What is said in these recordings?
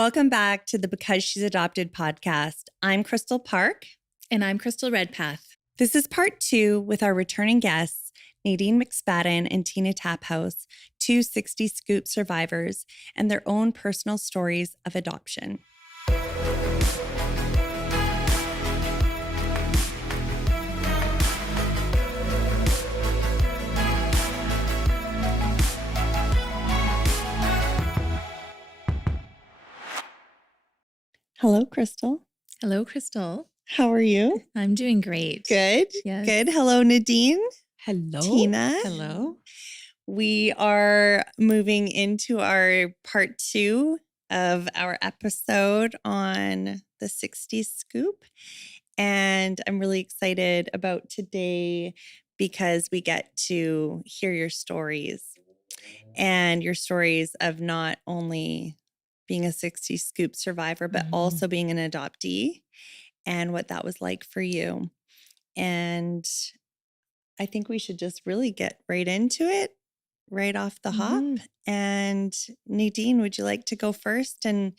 Welcome back to the Because She's Adopted podcast. I'm Crystal Park. And I'm Crystal Redpath. This is part 2 with our returning guests, Nadine McSpaddan and Tina Taphouse, 2 60 Scoop survivors, and their own personal stories of adoption. Hello, Crystal. Hello, Crystal. How are you? I'm doing great. Good. Yes. Good. Hello, Nadine. Hello. Tina. Hello. We are moving into our part 2 of our episode on the 60s Scoop. And I'm really excited about today because we get to hear your stories and your stories of not only being a 60s Scoop survivor, but also being an adoptee and what that was like for you. And I think we should just really get right into it, right off the hop. And Nadine, would you like to go first and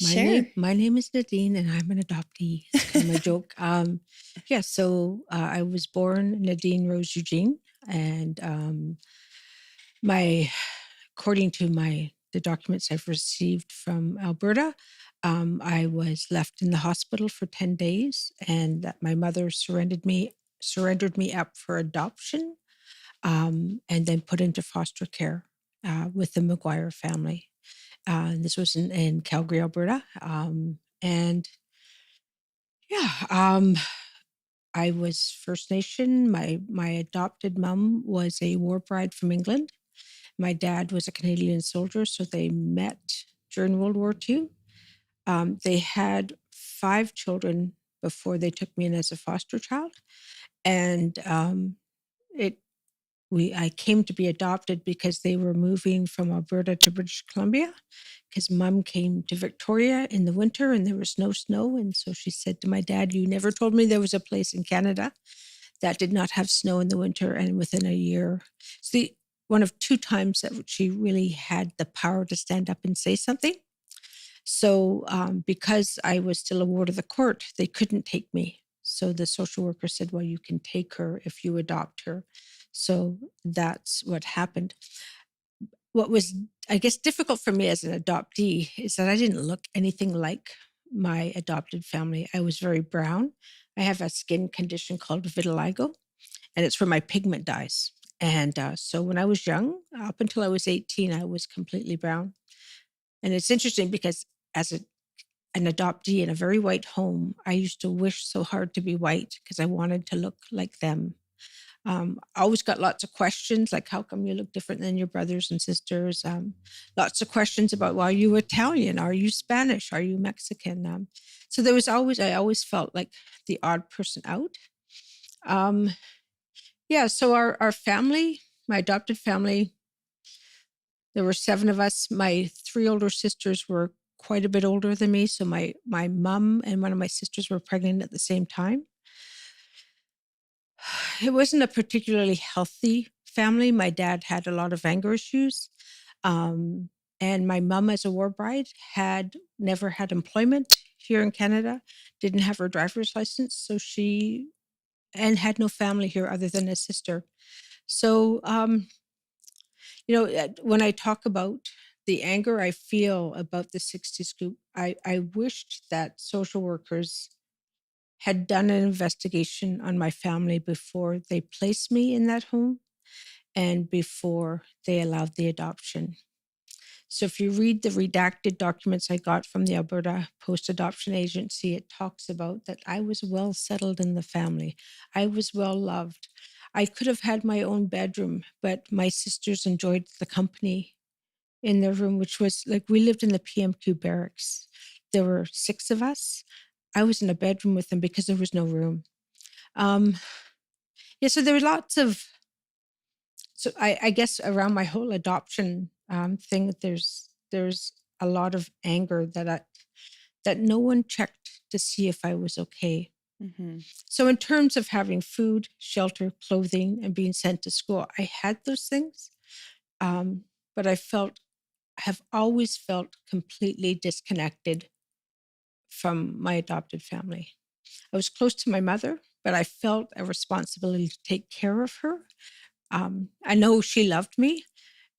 share? My name is Nadine, and I'm an adoptee. It's kind of a joke. So I was born Nadine Rose Eugene, and according to the documents I've received from Alberta, I was left in the hospital for 10 days, and that my mother surrendered me up for adoption, and then put into foster care with the McGuire family. This was in Calgary, Alberta. I was First Nation. My adopted mom was a war bride from England. My dad was a Canadian soldier, so they met during World War II. They had 5 children before they took me in as a foster child. And I came to be adopted because they were moving from Alberta to British Columbia, because Mom came to Victoria in the winter and there was no snow. And so she said to my dad, "You never told me there was a place in Canada that did not have snow in the winter." And within a year, one of 2 times that she really had the power to stand up and say something. So because I was still a ward of the court, they couldn't take me. So the social worker said, "Well, you can take her if you adopt her." So that's what happened. What was, I guess, difficult for me as an adoptee is that I didn't look anything like my adopted family. I was very brown. I have a skin condition called vitiligo, and it's where my pigment dies. And so when I was young, up until I was 18, I was completely brown. And it's interesting because as an adoptee in a very white home, I used to wish so hard to be white because I wanted to look like them. I always got lots of questions, like, how come you look different than your brothers and sisters? Lots of questions about, well, are you Italian? Are you Spanish? Are you Mexican? So I always felt like the odd person out. So our family, my adopted family, there were 7 of us. My 3 older sisters were quite a bit older than me. So my mom and one of my sisters were pregnant at the same time. It wasn't a particularly healthy family. My dad had a lot of anger issues. And my mom, as a war bride, had never had employment here in Canada, didn't have her driver's license. And had no family here other than a sister. So, when I talk about the anger I feel about the 60 Scoop, I wished that social workers had done an investigation on my family before they placed me in that home and before they allowed the adoption. So if you read the redacted documents I got from the Alberta Post-Adoption Agency, it talks about that I was well settled in the family. I was well loved. I could have had my own bedroom, but my sisters enjoyed the company in their room, which was like, we lived in the PMQ barracks. There were 6 of us. I was in a bedroom with them because there was no room. So there were lots of, I guess around my whole adoption thing, there's a lot of anger that no one checked to see if I was okay. Mm-hmm. So in terms of having food, shelter, clothing, and being sent to school, I had those things. But I felt have always felt completely disconnected from my adopted family. I was close to my mother, but I felt a responsibility to take care of her. I know she loved me,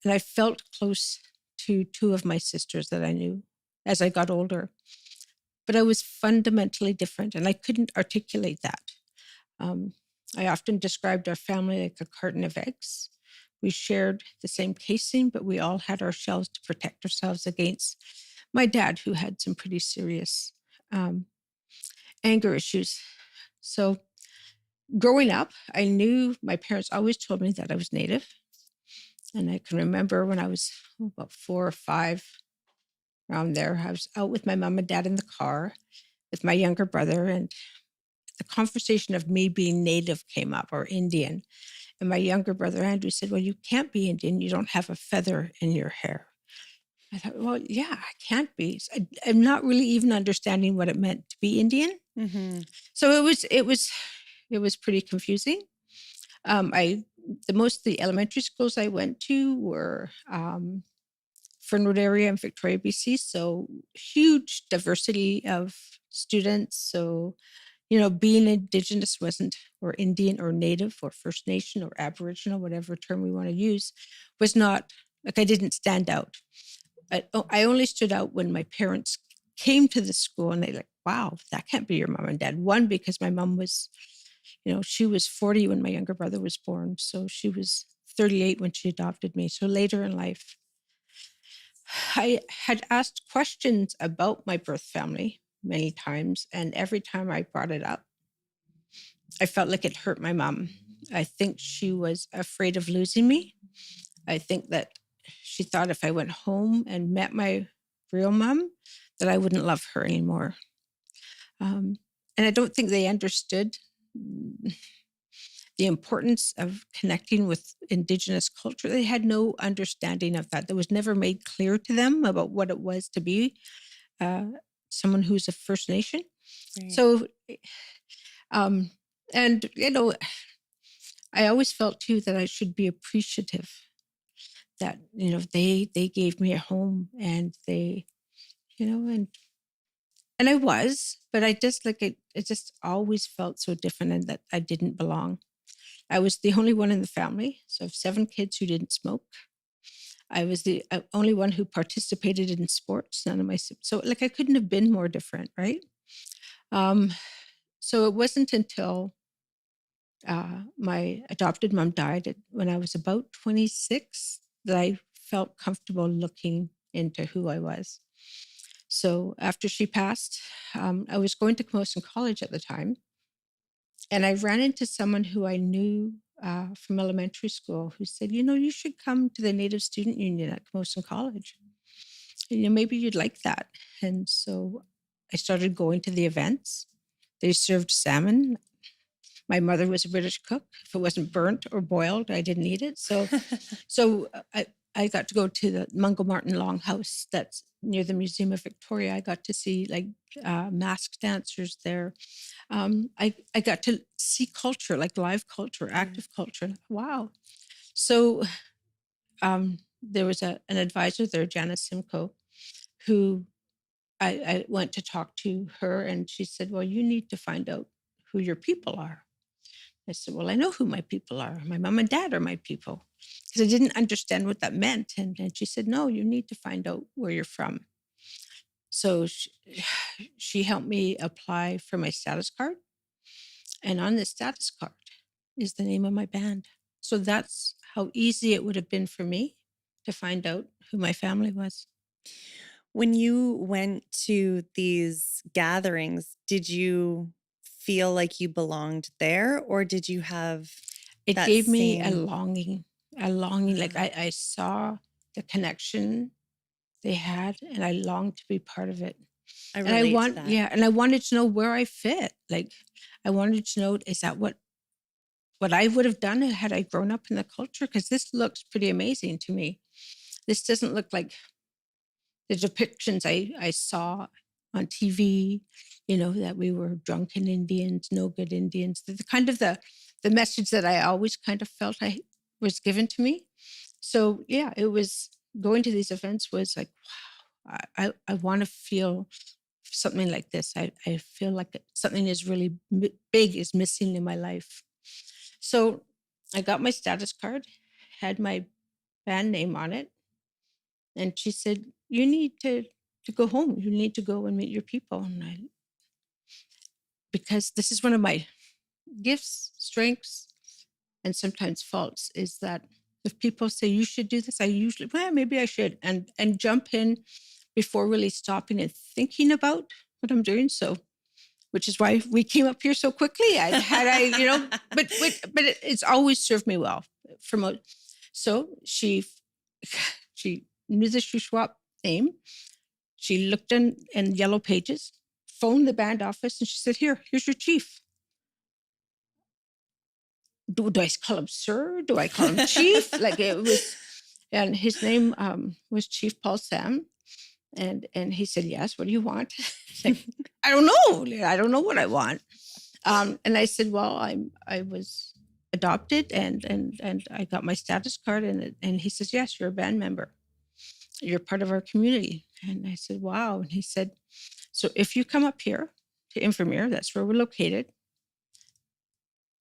and I felt close to two of my sisters that I knew as I got older. But I was fundamentally different, and I couldn't articulate that. Um, I often described our family like a carton of eggs. We shared the same casing, but we all had our shells to protect ourselves against my dad, who had some pretty serious um, anger issues. So, growing up, I knew my parents always told me that I was Native. And I can remember when I was about 4 or 5, around there, I was out with my mom and dad in the car with my younger brother, and the conversation of me being Native came up, or Indian. And my younger brother, Andrew, said, "Well, you can't be Indian. You don't have a feather in your hair." I thought, well, yeah, I can't be. I'm not really even understanding what it meant to be Indian. Mm-hmm. So it was pretty confusing. I the elementary schools I went to were Fernwood area in Victoria, BC. So huge diversity of students. So being Indigenous wasn't, or Indian or Native or First Nation or Aboriginal, whatever term we want to use, was not like I didn't stand out. I only stood out when my parents came to the school and they like, wow, that can't be your mom and dad. One, because my mom was, she was 40 when my younger brother was born. So she was 38 when she adopted me. So later in life, I had asked questions about my birth family many times. And every time I brought it up, I felt like it hurt my mom. I think she was afraid of losing me. I think that she thought if I went home and met my real mom, that I wouldn't love her anymore. And I don't think they understood the importance of connecting with Indigenous culture. They had no understanding of that. That was never made clear to them about what it was to be uh, someone who's a First Nation. Right. So, um, and I always felt too that I should be appreciative that they gave me a home, and they and I was, but I just like it just always felt so different, and that I didn't belong. I was the only one in the family, so I have 7 kids who didn't smoke. I was the only one who participated in sports. None of my so like I couldn't have been more different, right? Um, so it wasn't until my adopted mom died when I was about 26 that I felt comfortable looking into who I was. So after she passed, I was going to Camosun College at the time, and I ran into someone who I knew from elementary school who said, you should come to the Native Student Union at Camosun College. Maybe you'd like that. And so I started going to the events. They served salmon. My mother was a British cook. If it wasn't burnt or boiled, I didn't eat it. So I got to go to the Mungo Martin Longhouse that's near the Museum of Victoria. I got to see like masked dancers there. I got to see culture, like live culture, active culture. Wow. So there was an advisor there, Janice Simcoe, who I went to talk to her, and she said, well, you need to find out who your people are. I said, well, I know who my people are. My mom and dad are my people. Because I didn't understand what that meant. And she said, no, you need to find out where you're from. So she helped me apply for my status card. And on the status card is the name of my band. So that's how easy it would have been for me to find out who my family was. When you went to these gatherings, did you feel like you belonged there, or did you have It that gave me a same- longing. Like I saw the connection they had, and I longed to be part of it. I And relate to that. and I wanted to know where I fit. Like I wanted to know, is that what I would have done had I grown up in the culture? Because this looks pretty amazing to me. This doesn't look like the depictions I saw on TV, that we were drunken Indians, no good Indians, the kind of the message that I always kind of felt I was given to me. So yeah, it was going to these events was like, wow, I want to feel something like this. I feel like something is really big is missing in my life. So I got my status card, had my band name on it, and she said, "You need to go home. You need to go and meet your people." And because this is one of my gifts, strengths, and sometimes faults, is that if people say you should do this, I usually, well, maybe I should, and jump in before really stopping and thinking about what I'm doing. So, which is why we came up here so quickly. It's always served me well. So she knew the Shuswap name. She looked in yellow pages, phoned the band office, and she said, here's your chief. Do I call him sir? Do I call him chief? Like it was, and his name was Chief Paul Sam. And he said, yes, what do you want? Like, I don't know. I don't know what I want. And I said, well, I was adopted and I got my status card. And he says, yes, you're a band member. You're part of our community. And I said, wow. And he said, so if you come up here to Invermere, that's where we're located,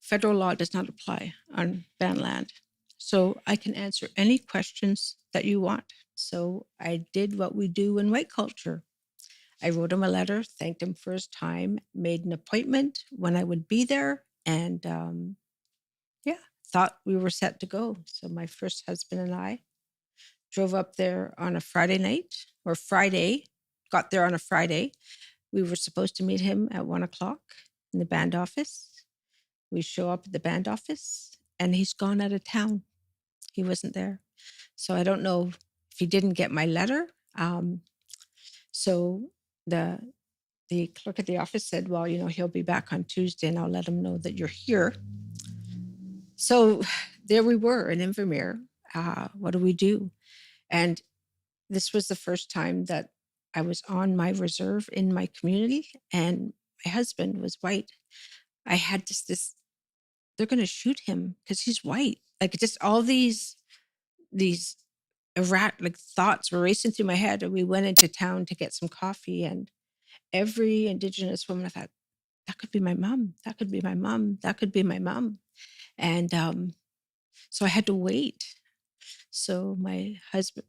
federal law does not apply on band land. So I can answer any questions that you want. So I did what we do in white culture. I wrote him a letter, thanked him for his time, made an appointment when I would be there, and thought we were set to go. So my first husband and I drove up there on a Friday night, or Friday, got there on a Friday. We were supposed to meet him at 1:00 in the band office. We show up at the band office and he's gone out of town. He wasn't there. So I don't know if he didn't get my letter. So the clerk at the office said, well, he'll be back on Tuesday and I'll let him know that you're here. So there we were in Invermere. What do we do? And this was the first time that I was on my reserve in my community, and my husband was white. I had this they're going to shoot him because he's white. Like just all these erratic thoughts were racing through my head. And we went into town to get some coffee, and every Indigenous woman, I thought, that could be my mom. That could be my mom. That could be my mom. And so I had to wait. So my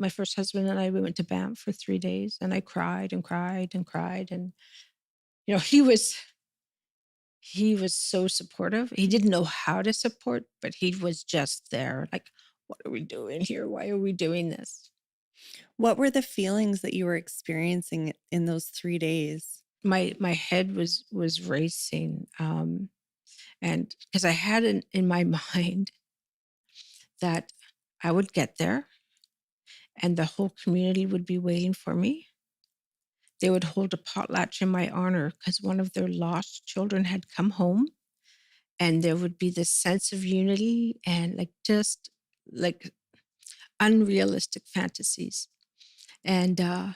first husband and I, we went to Banff for 3 days, and I cried and cried and cried. And, he was so supportive. He didn't know how to support, but he was just there. Like, what are we doing here? Why are we doing this? What were the feelings that you were experiencing in those 3 days? My head was racing. And because I had in my mind that I would get there and the whole community would be waiting for me. They would hold a potlatch in my honor because one of their lost children had come home, and there would be this sense of unity and just unrealistic fantasies. And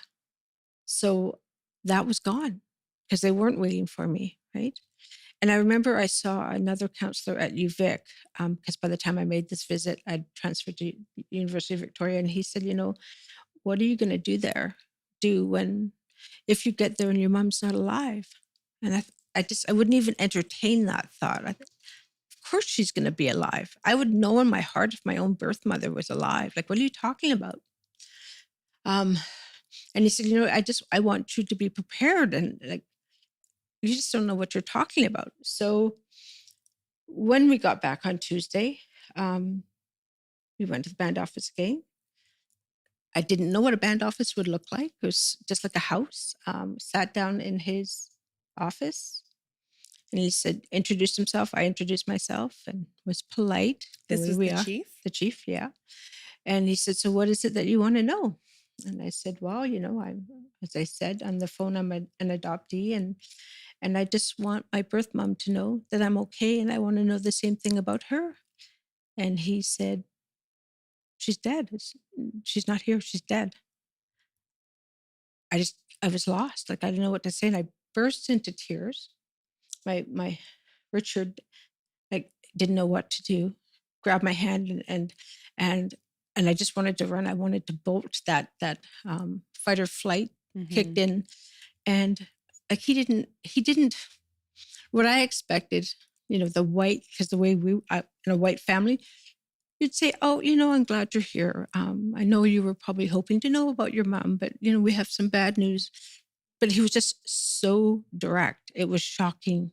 so that was gone because they weren't waiting for me, right? And I remember I saw another counselor at UVic because by the time I made this visit, I'd transferred to University of Victoria, and he said, what are you going to do if you get there and your mom's not alive? And I wouldn't even entertain that thought. Of course she's going to be alive. I would know in my heart if my own birth mother was alive. Like, what are you talking about? And he said, I want you to be prepared. And you just don't know what you're talking about. So when we got back on Tuesday, we went to the band office again. I didn't know what a band office would look like. It was just like a house. Sat down in his office, and he said, introduced himself. I introduced myself and was polite. This was the chief? The chief, yeah. And he said, so what is it that you want to know? And I said, well, as I said on the phone, I'm an adoptee, and I just want my birth mom to know that I'm okay, and I want to know the same thing about her. And he said, she's dead. She's not here. She's dead. I was lost. I didn't know what to say. And I burst into tears. My Richard, didn't know what to do, grabbed my hand and and I just wanted to run. I wanted to bolt. That fight or flight kicked in, and like he didn't what I expected. The white, because the way in a white family, you'd say, "Oh, I'm glad you're here. I know you were probably hoping to know about your mom, but we have some bad news." But he was just so direct. It was shocking.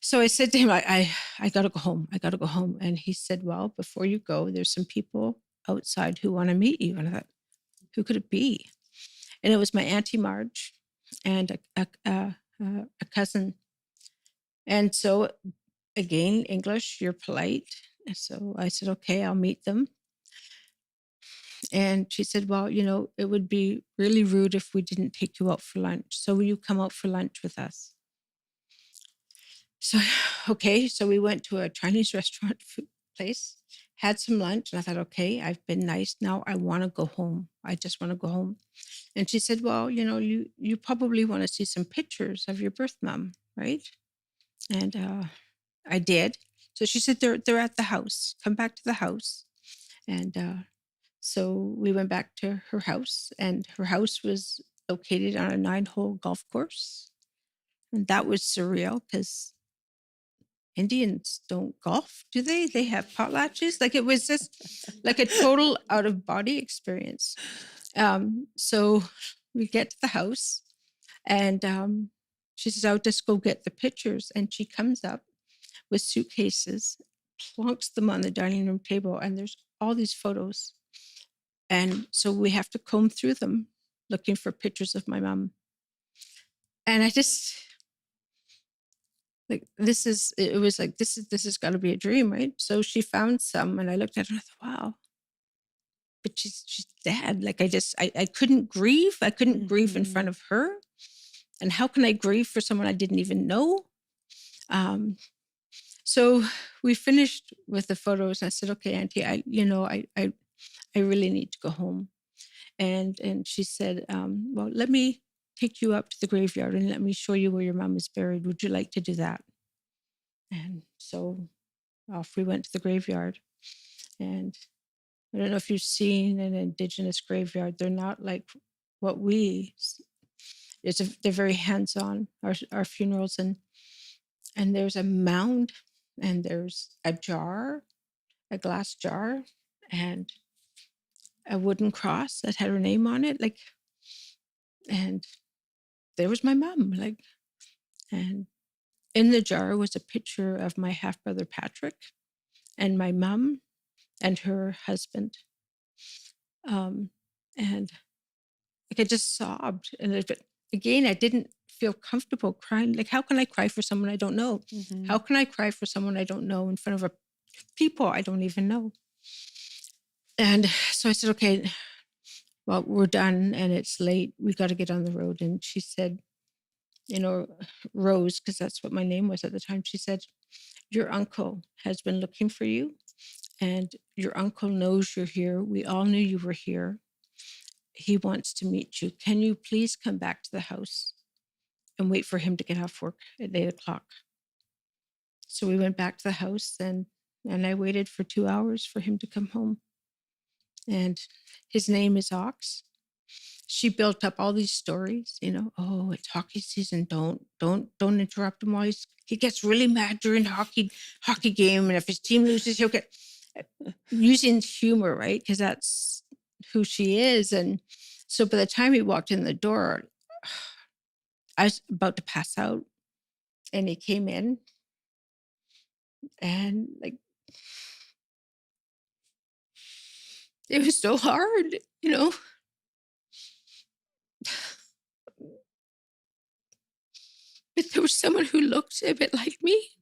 So I said to him, I got to go home. I got to go home. And he said, "Well, before you go, there's some people outside who want to meet you." And I thought, who could it be? And it was my Auntie Marge and a cousin. And so again, English, you're polite. And so I said, "Okay, I'll meet them." And she said, "Well, it would be really rude if we didn't take you out for lunch. So will you come out for lunch with us?" So, okay. So we went to a Chinese restaurant food place, had some lunch, and I thought, okay, I've been nice. Now I want to go home. I just want to go home. And she said, "Well, you probably want to see some pictures of your birth mom, right?" And I did. So she said, they're at the house. Come back to the house. And so we went back to her house, and her house was located on a 9-hole golf course. And that was surreal because Indians don't golf, do they? They have potlatches. Like, it was just like a total out of body experience. So we get to the house, and she says, "I'll just go get the pictures." And she comes up with suitcases, plonks them on the dining room table, and there's all these photos. And so we have to comb through them looking for pictures of my mom. And I just, like, it was like, this has got to be a dream, right? So she found some, and I looked at her and I thought, wow, but she's dead. Like, I couldn't grieve. I couldn't grieve in front of her. And how can I grieve for someone I didn't even know? So we finished with the photos. I said, "Okay, Auntie, I really need to go home." And she said, "Well, let me take you up to the graveyard and let me show you where your mom is buried. Would you like to do that?" And so off we went to the graveyard. And I don't know if you've seen an Indigenous graveyard. They're not like what they're very hands-on, our funerals. And there's a mound, and there's a jar, a glass jar, and a wooden cross that had her name on it. Like, and there was my mom. Like, and in the jar was a picture of my half brother Patrick and my mom and her husband. And like, I just sobbed. But again, I didn't feel comfortable crying. Like, how can I cry for someone I don't know? How can I cry for someone I don't know in front of people I don't even know? And so I said, "Okay, well, we're done and it's late. We got to get on the road." And she said, Rose, because that's what my name was at the time, she said, "Your uncle has been looking for you, and your uncle knows you're here. We all knew you were here. He wants to meet you. Can you please come back to the house and wait for him to get off work at 8 o'clock?" So we went back to the house, and I waited for 2 hours for him to come home. And his name is Ox. She built up all these stories, "Oh, it's hockey season. Don't interrupt him while he gets really mad during hockey game. And if his team loses, he'll get," using humor, right? Because that's who she is. And so by the time he walked in the door, I was about to pass out, and he came in, and like, it was so hard. But there was someone who looked a bit like me,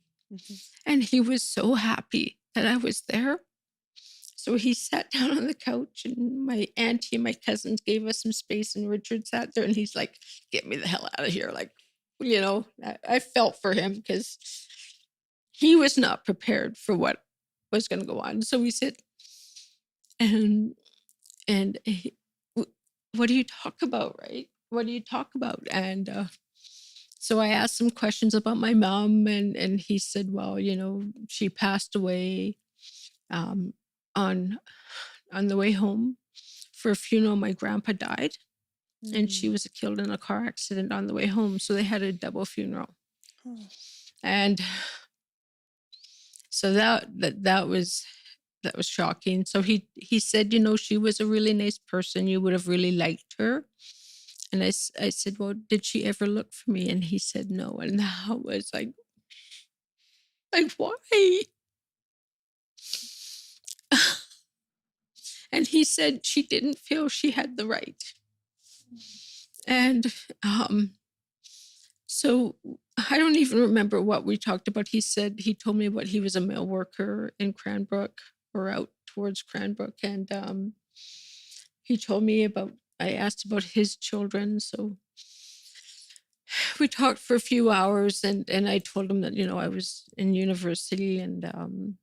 and he was so happy that I was there. So he sat down on the couch, and my auntie and my cousins gave us some space, and Richard sat there, and he's like, "Get me the hell out of here." Like, I felt for him because he was not prepared for what was going to go on. So we sit, and what do you talk about, right? What do you talk about? And so I asked some questions about my mom, and he said, "Well, she passed away on on the way home for a funeral. My grandpa died, and she Mm. was killed in a car accident on the way home. So they had a double funeral. Oh. And so that was shocking. So he said, she was a really nice person. You would have really liked her. And I said, well, did she ever look for me? And he said no. And that was like why? And he said she didn't feel she had the right. And so I don't even remember what we talked about. He told me he was a mail worker in Cranbrook, or out towards Cranbrook. And he told me I asked about his children. So we talked for a few hours, and I told him that, I was in university and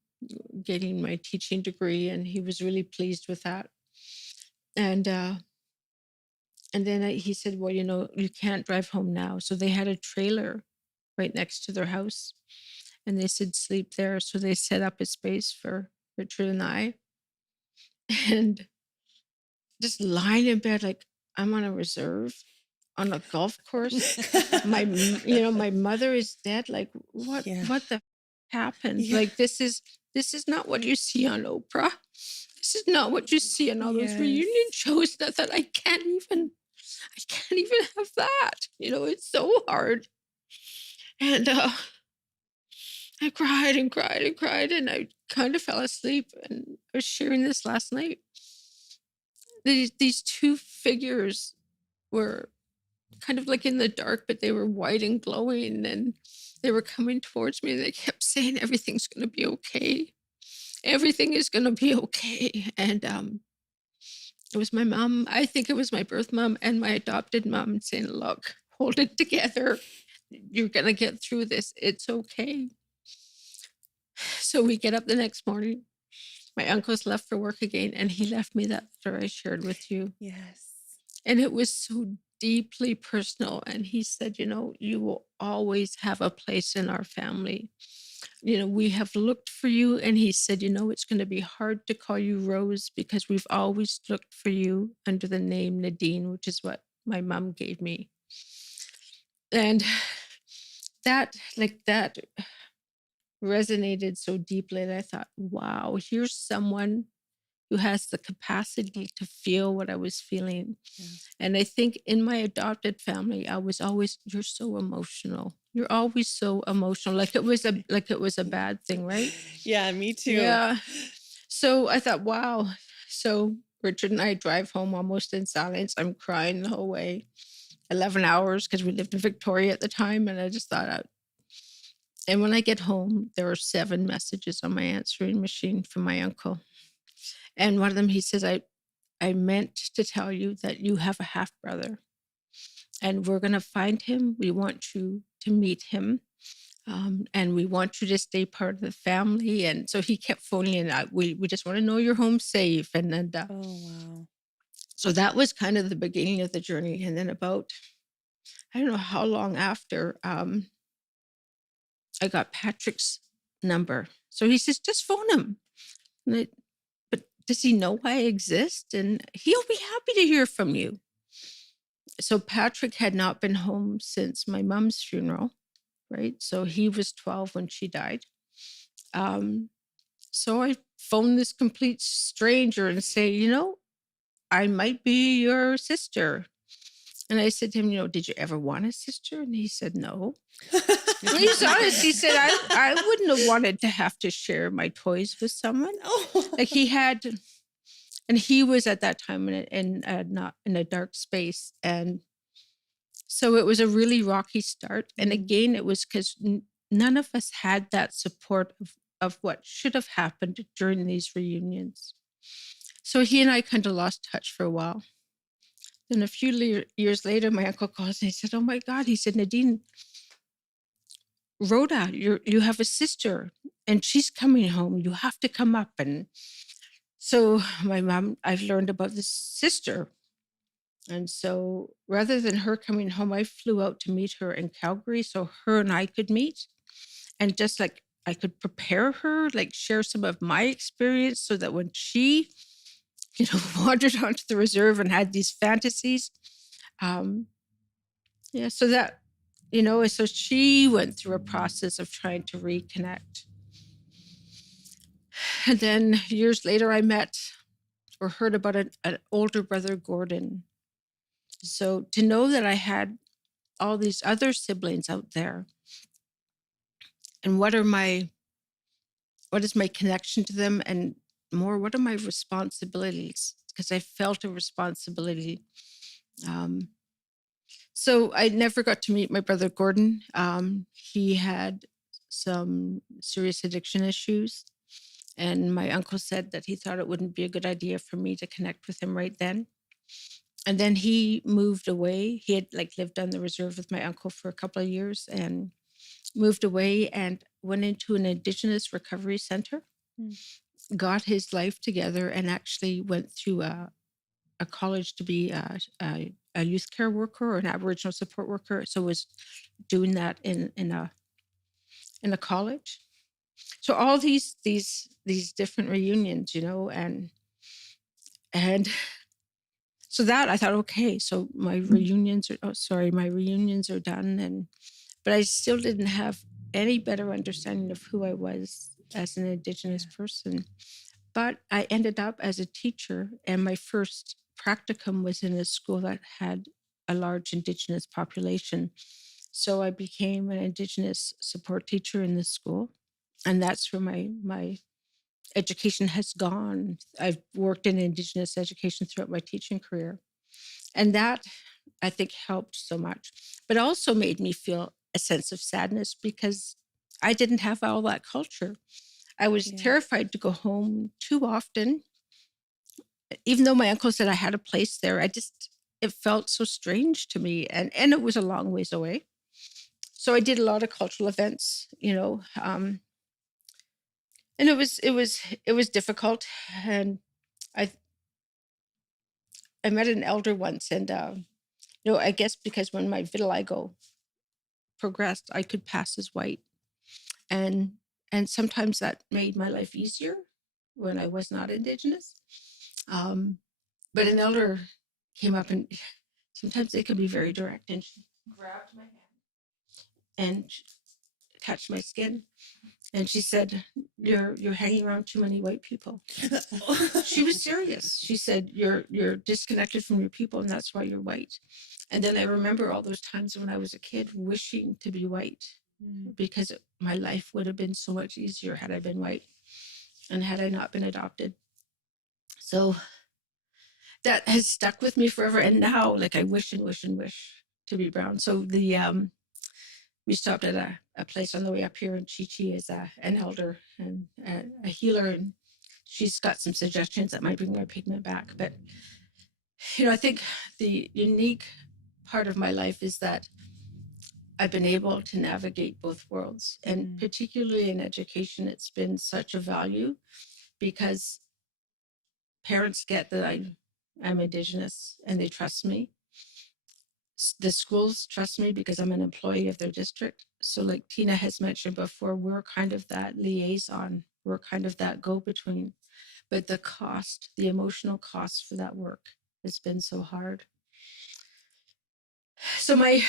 getting my teaching degree, and he was really pleased with that. And then he said, well, you can't drive home now. So they had a trailer right next to their house, and they said, sleep there. So they set up a space for Richard and I. And just lying in bed, like I'm on a reserve on a golf course. My mother is dead. Like what Yeah. what the happened? Yeah. Like this is not what you see on Oprah. This is not what you see in all those Yes. reunion shows. That I can't even have that. It's so hard. And I cried and cried and cried, and I kind of fell asleep. And I was sharing this last night. These two figures were kind of like in the dark, but they were white and glowing, and they were coming towards me, and they kept saying, everything's going to be okay. Everything is going to be okay. And it was my mom. I think it was my birth mom and my adopted mom saying, look, hold it together. You're going to get through this. It's okay. So we get up the next morning. My uncle's left for work again, and he left me that letter I shared with you. Yes. And it was so deeply personal. And he said, you will always have a place in our family. We have looked for you. And he said, it's going to be hard to call you Rose, because we've always looked for you under the name Nadine, which is what my mom gave me. And that resonated so deeply. And I thought, wow, here's someone who has the capacity to feel what I was feeling. Yeah. And I think in my adopted family, I was always, you're so emotional. You're always so emotional. Like it was a bad thing, right? Yeah, me too. Yeah. So I thought, wow. So Richard and I drive home almost in silence. I'm crying the whole way. 11 hours, because we lived in Victoria at the time. And I just thought, and when I get home, there are 7 messages on my answering machine from my uncle. And one of them, he says, I meant to tell you that you have a half brother, and we're going to find him. We want you to meet him. And we want you to stay part of the family. And so he kept phoning in. We just want to know you're home safe. And then, Oh, wow. so that was kind of the beginning of the journey. And then about, I don't know how long after, I got Patrick's number. So he says, just phone him. But does he know I exist? And he'll be happy to hear from you. So Patrick had not been home since my mom's funeral, right? So he was 12 when she died. So I phoned this complete stranger and say, I might be your sister. And I said to him, did you ever want a sister? And he said, no. And he was honest. He said, I wouldn't have wanted to have to share my toys with someone. Oh. Like he had, and he was at that time not in a dark space. And so it was a really rocky start. And again, it was because none of us had that support of what should have happened during these reunions. So he and I kind of lost touch for a while. Then a few years later, my uncle calls and he said, oh my God, he said, Nadine, Rhoda, you have a sister and she's coming home. You have to come up. And so my mom, I've learned about this sister. And so rather than her coming home, I flew out to meet her in Calgary so her and I could meet. And just like I could prepare her, like share some of my experience so that when she wandered onto the reserve and had these fantasies. Yeah, so that, so she went through a process of trying to reconnect. And then years later, I met or heard about an older brother, Gordon. So to know that I had all these other siblings out there, and what is my connection to them, and more, what are my responsibilities? Because I felt a responsibility. So I never got to meet my brother Gordon. He had some serious addiction issues, and my uncle said that he thought it wouldn't be a good idea for me to connect with him right then. And then he moved away. He had lived on the reserve with my uncle for a couple of years and moved away and went into an Indigenous recovery center, got his life together, and actually went through a college to be a youth care worker or an Aboriginal support worker. So was doing that in a college. So all these different reunions, and so that I thought, okay, so my reunions are done, but I still didn't have any better understanding of who I was as an Indigenous person. But I ended up as a teacher, and my first practicum was in a school that had a large Indigenous population. So I became an Indigenous support teacher in the school, and that's where my education has gone. I've worked in Indigenous education throughout my teaching career, and that I think helped so much, but also made me feel a sense of sadness because I didn't have all that culture. I was terrified to go home too often. Even though my uncle said I had a place there, it felt so strange to me, and it was a long ways away. So I did a lot of cultural events, and it was difficult. And I met an elder once, and I guess because when my vitiligo progressed, I could pass as white, and sometimes that made my life easier when I was not Indigenous. But an elder came up, and sometimes they can be very direct, and she grabbed my hand and touched my skin, and she said, "You're hanging around too many white people." She was serious. She said, "You're disconnected from your people, and that's why you're white." And then I remember all those times when I was a kid wishing to be white, because my life would have been so much easier had I been white and had I not been adopted. So that has stuck with me forever. And now, I wish and wish and wish to be brown. So we stopped at a place on the way up here, and Chi is an elder and a healer, and she's got some suggestions that might bring my pigment back. But I think the unique part of my life is that I've been able to navigate both worlds, and particularly in education, it's been such a value because parents get that I'm Indigenous and they trust me. The schools trust me because I'm an employee of their district. So like Tina has mentioned before, we're kind of that liaison. We're kind of that go-between. But the cost, the emotional cost for that work has been so hard. So my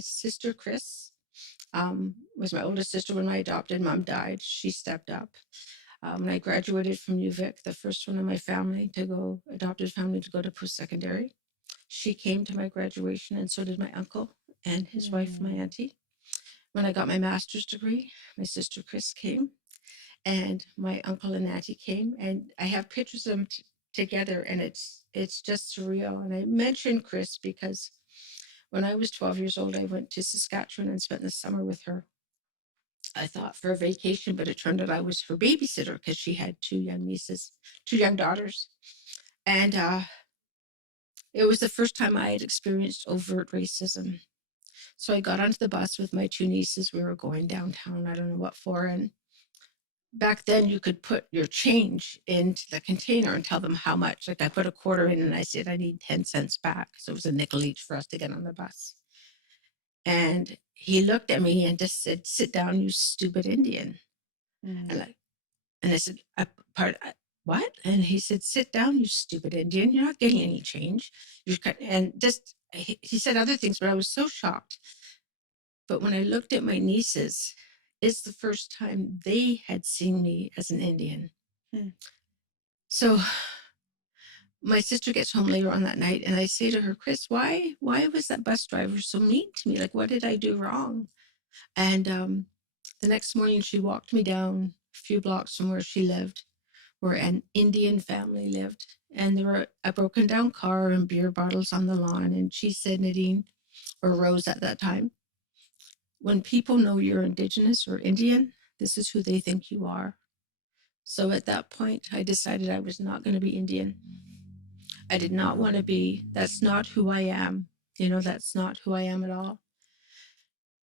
sister Chris was my oldest sister. When my adopted mom died, she stepped up. When I graduated from UVic, the first one in my family to go, adopted family to go to post-secondary, she came to my graduation, and so did my uncle and his wife, my auntie. When I got my master's degree, my sister Chris came, and my uncle and auntie came, and I have pictures of them together, and it's just surreal. And I mentioned Chris because when I was 12 years old, I went to Saskatchewan and spent the summer with her. I thought for a vacation, but it turned out I was her babysitter because she had two young daughters. And it was the first time I had experienced overt racism. So I got onto the bus with my two nieces. We were going downtown, I don't know what for. And back then you could put your change into the container and tell them how much. Like I put a quarter in and I said, I need 10 cents back. So it was a nickel each for us to get on the bus. And he looked at me and just said, "Sit down, you stupid Indian." And I said, what? And he said, sit down, you stupid Indian. You're not getting any change. And just, he said other things, but I was so shocked. But when I looked at my nieces, it's the first time they had seen me as an Indian. So my sister gets home later on that night, and I say to her, Chris, why was that bus driver so mean to me? Like, what did I do wrong? And the next morning, she walked me down a few blocks from where she lived, where an Indian family lived. And there were a broken down car and beer bottles on the lawn. And she said, Nadine, or Rose at that time, when people know you're Indigenous or Indian, this is who they think you are. So at that point, I decided I was not going to be Indian. I did not want to be. That's not who I am. That's not who I am at all.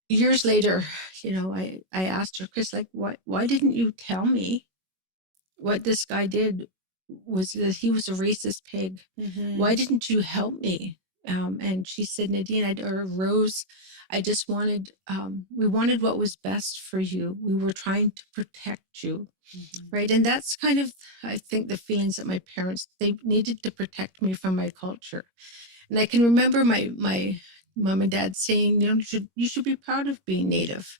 Years later, I asked her, Chris, like, why didn't you tell me what this guy did was that he was a racist pig? Why didn't you help me? And she said, Nadine, or Rose, I just wanted, we wanted what was best for you. We were trying to protect you. Right. And that's kind of, I think, the feelings that my parents, they needed to protect me from my culture. And I can remember my mom and dad saying, you should be proud of being Native.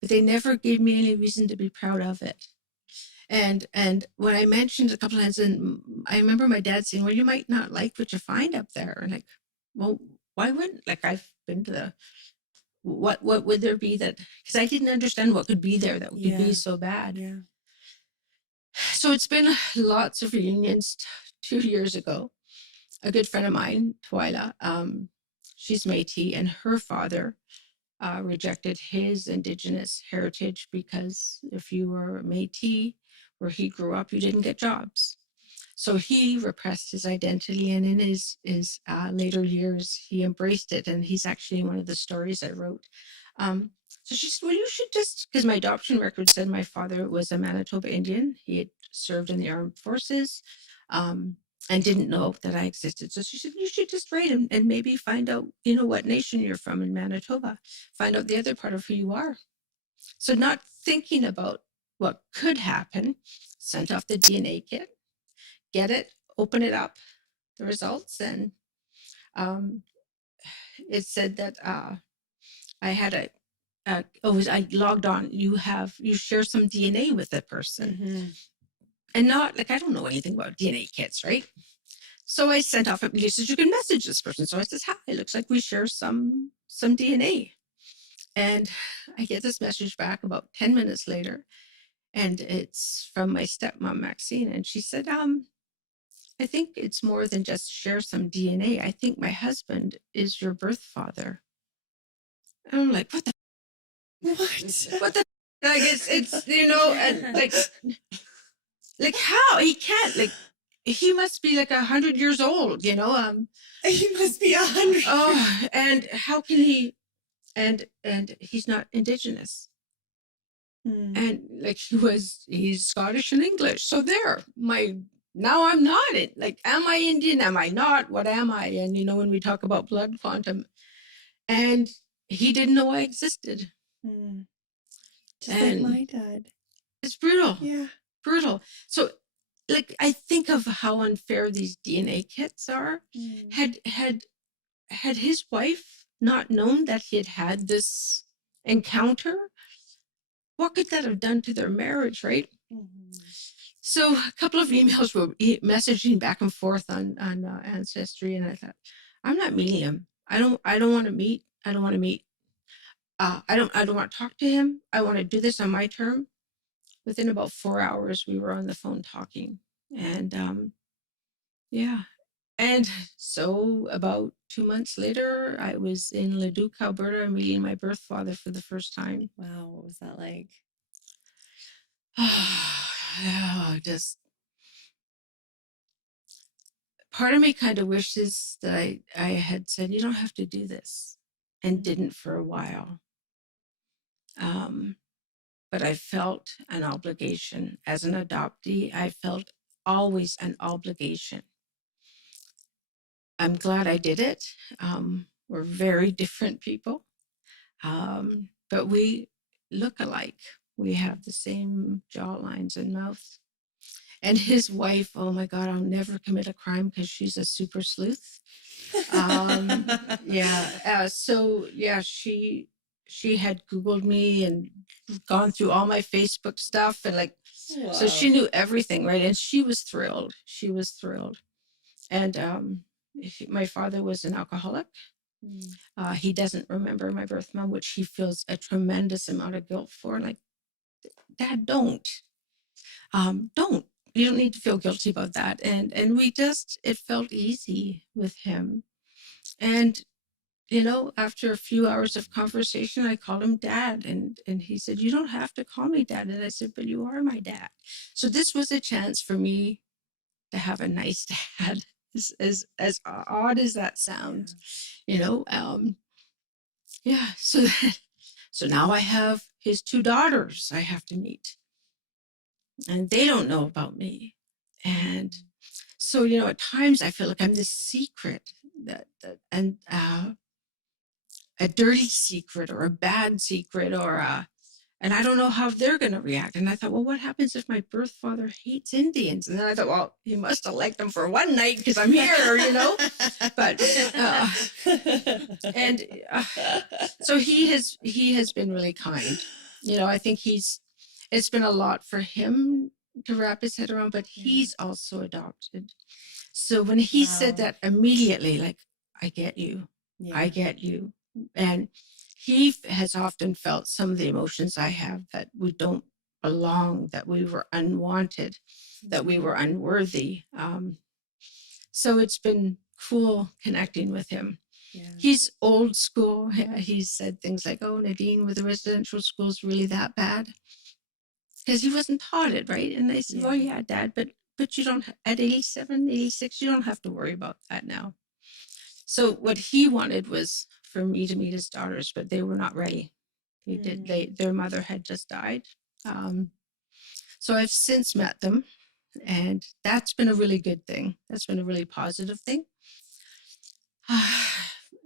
But they never gave me any reason to be proud of it. And when I mentioned a couple of times, and I remember my dad saying, well, you might not like what you find up there. And like, well, why wouldn't? Like, I've been to what would there be that, because I didn't understand what could be there that could be so bad. Yeah. So it's been lots of reunions. 2 years ago, a good friend of mine, Twyla, she's Métis, and her father rejected his Indigenous heritage because if you were Métis, where he grew up, you didn't get jobs. So he repressed his identity, and in his later years, he embraced it. And he's actually one of the stories I wrote. So she said, well, you should just, because my adoption record said my father was a Manitoba Indian. He had served in the armed forces and didn't know that I existed. So she said, you should just write and maybe find out, what nation you're from in Manitoba. Find out the other part of who you are. So not thinking about what could happen, sent off the DNA kit, get it, open it up, the results, and it said that I had I logged on. You share some DNA with the person, and not like I don't know anything about DNA kits, right? So I sent off. He says you can message this person. So I says, hi, it looks like we share some DNA, and I get this message back about 10 minutes later, and it's from my stepmom Maxine, and she said, I think it's more than just share some DNA. I think my husband is your birth father. And I'm like, what the? What the? Like it's and like how he can't he must be like 100 years old, He must be 100. Oh, and how can he? And he's not Indigenous. And like he's Scottish and English. So now I'm not it. Like, am I Indian? Am I not? What am I? And when we talk about blood quantum, and he didn't know I existed. Just like my dad. It's brutal. Yeah. Brutal. So like I think of how unfair these DNA kits are. Had his wife not known that he had this encounter, what could that have done to their marriage, right? So a couple of emails were messaging back and forth on Ancestry, and I thought, I'm not meeting him. I don't want to meet. I don't want to meet. I don't want to talk to him. I want to do this on my term. Within about 4 hours, we were on the phone talking, and yeah. And so about 2 months later, I was in Leduc, Alberta, meeting my birth father for the first time. Wow, what was that like? Just part of me kind of wishes that I had said, you don't have to do this, and didn't for a while. But I felt an obligation. As an adoptee, I felt always an obligation. I'm glad I did it. We're very different people, but we look alike. We have the same jaw lines and mouths. And his wife, oh my God, I'll never commit a crime because she's a super sleuth. She had Googled me and gone through all my Facebook stuff and like, so she knew everything, right? And she was thrilled. She was thrilled. And my father was an alcoholic. He doesn't remember my birth mom, which he feels a tremendous amount of guilt for. Like, Dad, don't. You don't need to feel guilty about that. And it felt easy with him. And after a few hours of conversation, I called him Dad, and he said, "You don't have to call me Dad." And I said, "But you are my dad." So this was a chance for me to have a nice dad, as odd as that sounds, yeah. So now I have his two daughters I have to meet, and they don't know about me, and so at times I feel like I'm this secret and a dirty secret or a bad secret and I don't know how they're going to react. And I thought, well, what happens if my birth father hates Indians? And then I thought, well, he must have liked them for one night because I'm here, But so he has been really kind. I think it's been a lot for him to wrap his head around, but he's also adopted. So when he said that immediately, like, I get you, I get you. And he has often felt some of the emotions I have, that we don't belong, that we were unwanted, that we were unworthy. So it's been cool connecting with him. He's old school. He said things like, "Oh, Nadine, were the residential schools really that bad?" Because he wasn't taught it, right? And I said, "Well, yeah, Dad, but you don't, at 87, 86, you don't have to worry about that now." So what he wanted was for me to meet his daughters, but they were not ready. Their mother had just died. So I've since met them, and that's been a really good thing. That's been a really positive thing.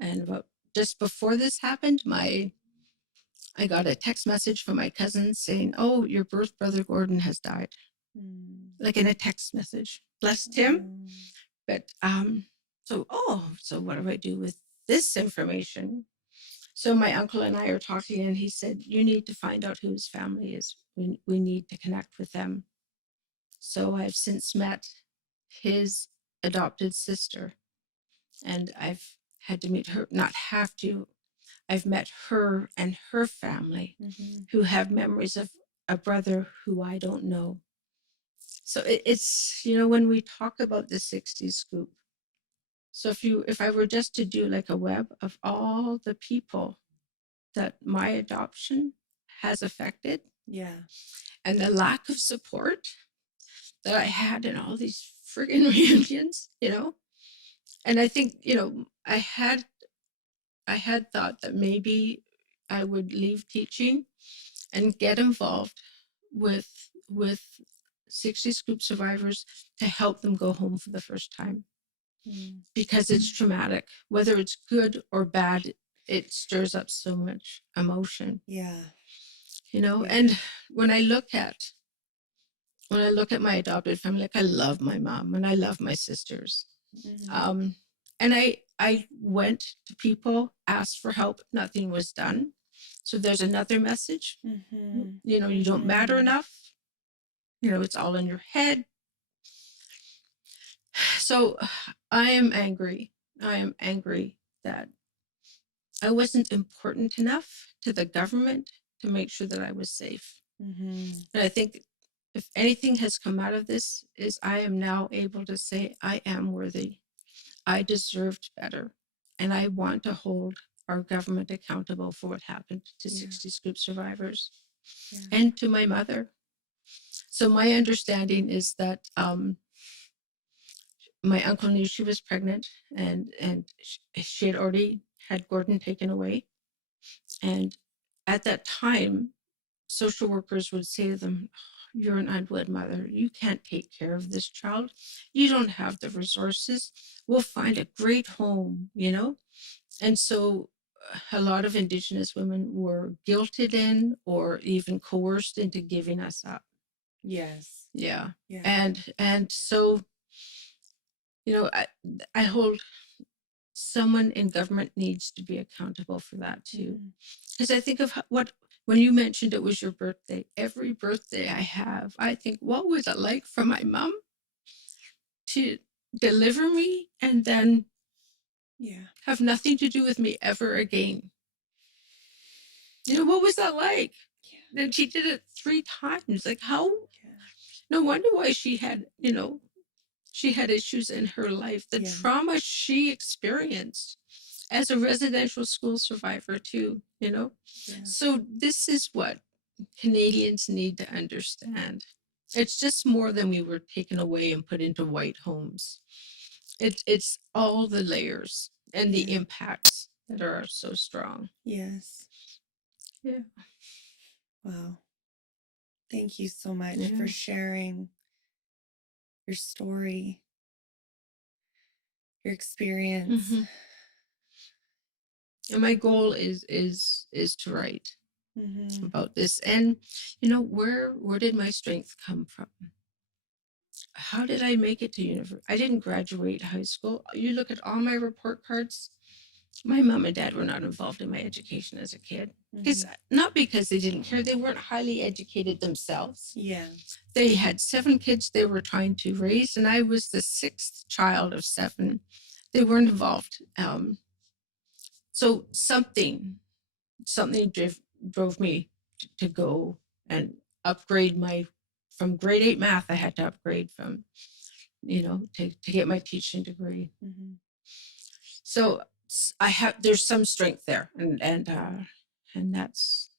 And about just before this happened, I got a text message from my cousin saying, "Oh, your birth brother Gordon has died." Like in a text message. Blessed him. But so what do I do with this information? So my uncle and I are talking, and he said, "You need to find out who his family is. We need to connect with them." So I've since met his adopted sister, and I've had to meet her, not have to, I've met her and her family, who have memories of a brother who I don't know. So it's, when we talk about the 60s scoop, so if I were just to do like a web of all the people that my adoption has affected, and the lack of support that I had in all these friggin' reunions, and I think, I had thought that maybe I would leave teaching and get involved with 60 scoop survivors to help them go home for the first time, because it's traumatic. Whether it's good or bad, it stirs up so much emotion. And when I look at my adopted family, like, I love my mom and I love my sisters. And I went to people, asked for help, nothing was done. So there's another message. You don't matter enough. It's all in your head. So I am angry. I am angry that I wasn't important enough to the government to make sure that I was safe. And I think if anything has come out of this, is I am now able to say I am worthy. I deserved better. And I want to hold our government accountable for what happened to 60 scoop survivors and to my mother. So my understanding is that my uncle knew she was pregnant, and she had already had Gordon taken away. And at that time, social workers would say to them, "You're an unwed mother. You can't take care of this child. You don't have the resources. We'll find a great home," And so a lot of Indigenous women were guilted in or even coerced into giving us up. Yes. Yeah. Yeah. And so, you know, I hold someone in government needs to be accountable for that too. Mhm. Because I think of when you mentioned it was your birthday, every birthday I have, I think, what was it like for my mom to deliver me and then Yeah. have nothing to do with me ever again? You know, what was that like? Yeah. And she did it 3 times. Like, how? Yeah. No wonder why she had, you know, she had issues in her life. The Yeah. trauma she experienced as a residential school survivor too, you know? Yeah. So this is what Canadians need to understand. It's just more than we were taken away and put into white homes. It's all the layers and the Yeah. impacts that are so strong. Yes. Yeah. Wow. Thank you so much Yeah. for sharing your story, your experience. Mhm. And my goal is to write Mhm. about this. And you know, where did my strength come from? How did I make it to university? I didn't graduate high school. You look at all my report cards, my mom and dad were not involved in my education as a kid. Because not because they didn't care, they weren't highly educated themselves. Yeah. They had 7 kids they were trying to raise, and I was the 6th child of 7. They weren't involved. So something drove me to go and upgrade my, from grade 8 math, I had to upgrade from, you know, to get my teaching degree. Mhm. So there's some strength there, and that's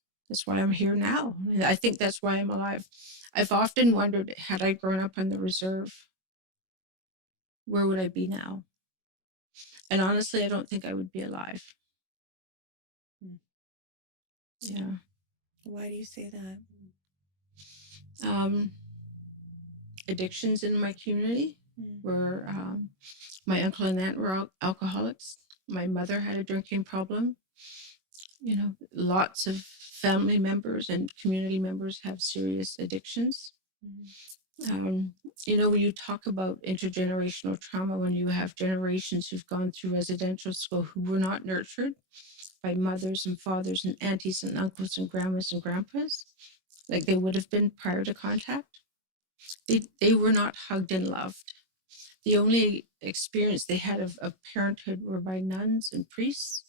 why I'm here now. And I think that's why I'm alive. I've often wondered, had I grown up on the reserve, where would I be now? And honestly, I don't think I would be alive. Mm. Yeah. Why do you say that? Addictions in my community Mm. were, my uncle and aunt were alcoholics. My mother had a drinking problem. You know, lots of family members and community members have serious addictions. Mhm. You know, when you talk about intergenerational trauma, when you have generations who've gone through residential school who were not nurtured by mothers and fathers and aunties and uncles and grandmas and grandpas, like they would have been prior to contact, they were not hugged and loved. The only experience they had of parenthood were by nuns and priests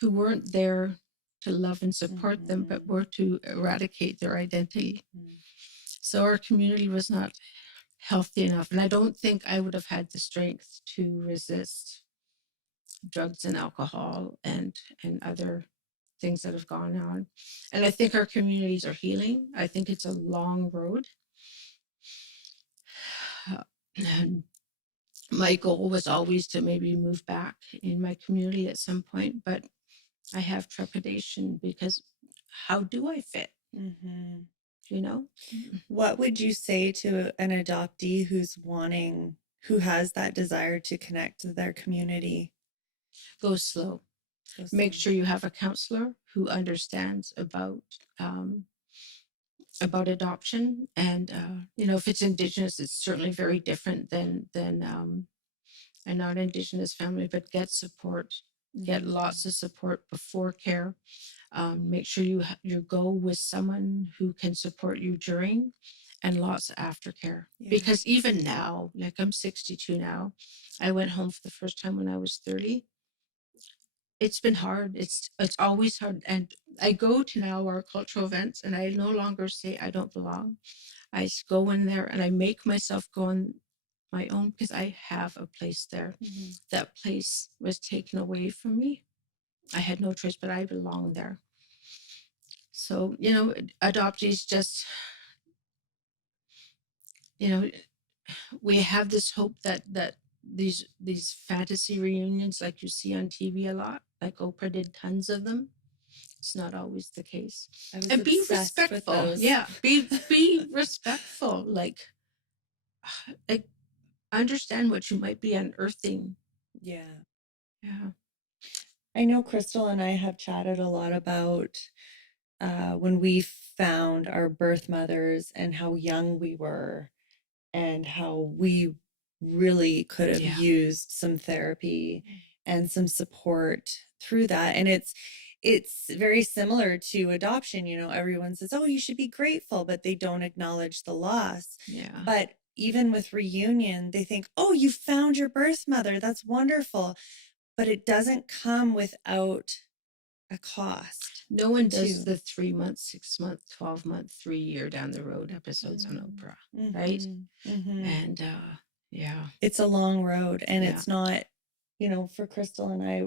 who weren't there to love and support them, but were to eradicate their identity. So our community was not healthy enough. And I don't think I would have had the strength to resist drugs and alcohol and other things that have gone on. And I think our communities are healing. I think it's a long road. And my goal was always to maybe move back in my community at some point, but I have trepidation because how do I fit? Mhm. You know? What would you say to an adoptee who has that desire to connect to their community? Go slow. Go Make slow. sure you have a counselor who understands about adoption, and you know, if it's Indigenous, it's certainly very different than a non-Indigenous family. But get support, get lots of support before care. Make sure you go with someone who can support you during, and lots of aftercare. Yeah. Because even now, like I'm 62 now, I went home for the first time when I was 30. It's been hard. It's always hard. And I go to now our cultural events, and I no longer say I don't belong. I go in there and I make myself go on my own because I have a place there. That place was taken away from me. I had no choice, but I belong there. So, you know, adoptees just, you know, we have this hope that these fantasy reunions like you see on TV a lot, like Oprah did tons of them. It's not always the case. And be respectful. Yeah, be respectful. Like understand what you might be unearthing. Yeah. Yeah. I know Kristal and I have chatted a lot about when we found our birth mothers and how young we were and how we really could have Yeah. used some therapy and some support through that. And it's very similar to adoption. You know, everyone says, oh, you should be grateful, but they don't acknowledge the loss. Yeah. But even with reunion, they think, oh, you found your birth mother. That's wonderful. But it doesn't come without a cost. No one does too. the 3 month, 6 month, 12-month, 3 year down the road episodes on Oprah, right? And yeah, It's a long road, and Yeah. it's not, you know, for Kristal and I,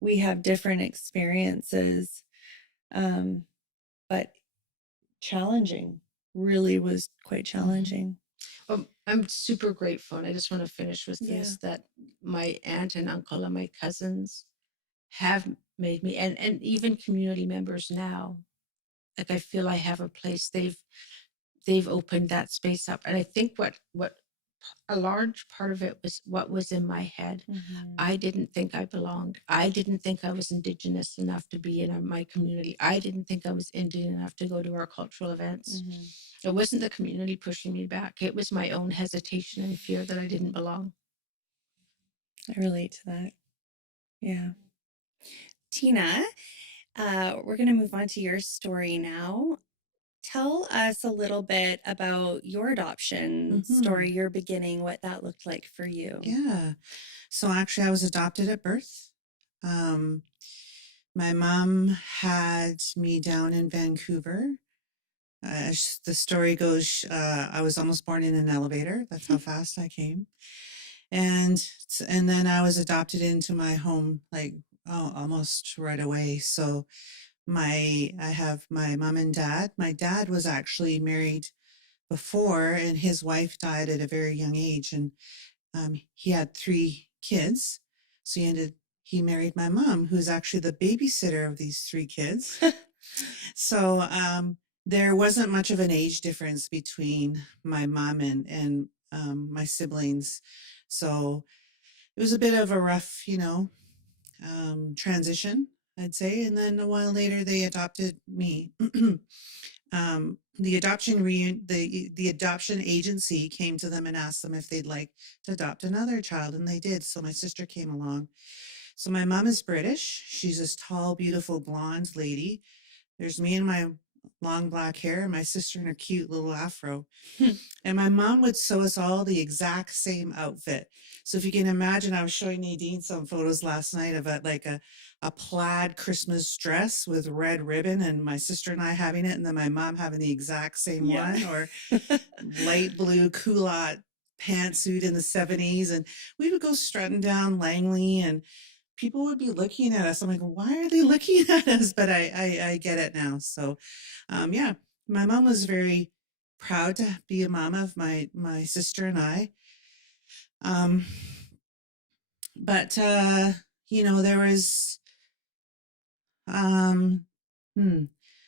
we have different experiences, but challenging, really was quite challenging. I'm super grateful, and I just want to finish with Yeah. this, that my aunt and uncle and my cousins have made me, and even community members now, like I feel I have a place. They've opened that space up, and I think what a large part of it was what was in my head. I didn't think I belonged. I didn't think I was Indigenous enough to be in my community. I didn't think I was Indian enough to go to our cultural events. It wasn't the community pushing me back. It was my own hesitation and fear that I didn't belong. I relate to that. Yeah. Tina, we're going to move on to your story now. Tell us a little bit about your adoption story, your beginning, what that looked like for you. Yeah. So actually, I was adopted at birth. My mom had me down in Vancouver. The story goes, I was almost born in an elevator. That's how fast I came. And then I was adopted into my home, like, almost right away. So I have my mom and dad. My dad was actually married before, and his wife died at a very young age, and he had 3 kids. So he married my mom, who's actually the babysitter of these 3 kids. So there wasn't much of an age difference between my mom and my siblings. So it was a bit of a rough, transition, I'd say. And then a while later, they adopted me. The the adoption agency came to them and asked them if they'd like to adopt another child, and they did. So my sister came along. So my mom is British. She's this tall, beautiful blonde lady. There's me and my long black hair, and my sister in her cute little afro. And my mom would sew us all the exact same outfit. So if you can imagine, I was showing Nadine some photos last night of a plaid Christmas dress with red ribbon, and my sister and I having it, and then my mom having the exact same one, or light blue culotte pantsuit in the 70s. And we would go strutting down Langley, and people would be looking at us. I'm like, why are they looking at us? But I get it now. So yeah, my mom was very proud to be a mom of my sister and I. But there was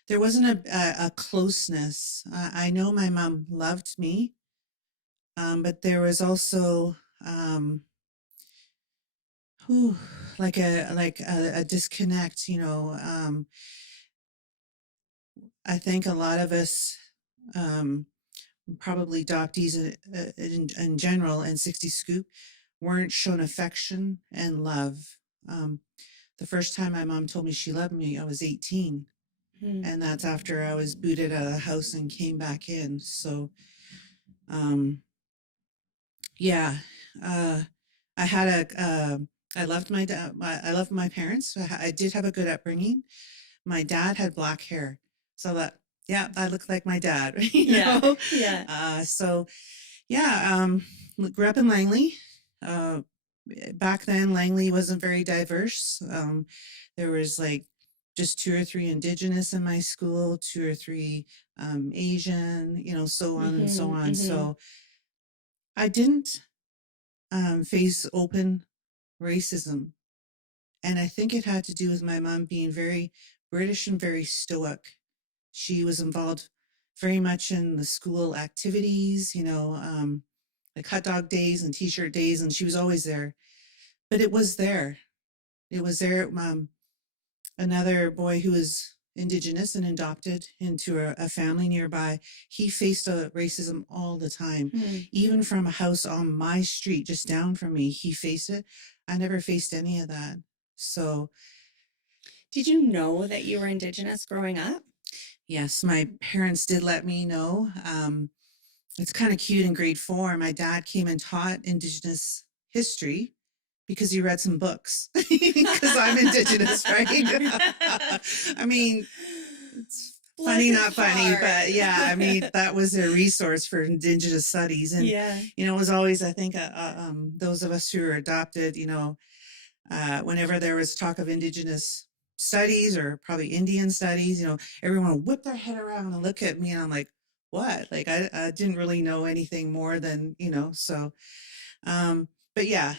there wasn't a closeness. I know my mom loved me, but there was also like a disconnect. I think a lot of us, probably adoptees in general, and 60 Scoop, weren't shown affection and love. The first time my mom told me she loved me, I was 18. And that's after I was booted out of the house and came back in. So, yeah, I loved my dad. I loved my parents. I did have a good upbringing. My dad had black hair. So I looked like my dad, know? Yeah. So yeah, grew up in Langley. Back then, Langley wasn't very diverse. There was like just 2 or 3 Indigenous in my school, 2 or 3 Asian, so on and so on. So I didn't face open racism. And I think it had to do with my mom being very British and very stoic. She was involved very much in the school activities, like hot dog days and t-shirt days, and she was always there. But it was there. It was there. Another boy who was Indigenous and adopted into a family nearby, he faced racism all the time. Even from a house on my street, just down from me, he faced it. I never faced any of that. So, Did you know that you were Indigenous growing up? yes, my parents did let me know. It's kind of cute in grade 4. My dad came and taught Indigenous history because he read some books because I'm Indigenous, right? I mean, it's funny, not funny, but yeah, I mean, that was a resource for Indigenous studies. And, you know, it was always, I think, those of us who were adopted, you know, whenever there was talk of Indigenous studies or probably Indian studies, you know, everyone would whip their head around and look at me, and I'm like, what? Like, I didn't really know anything more than, you know, so, but yeah,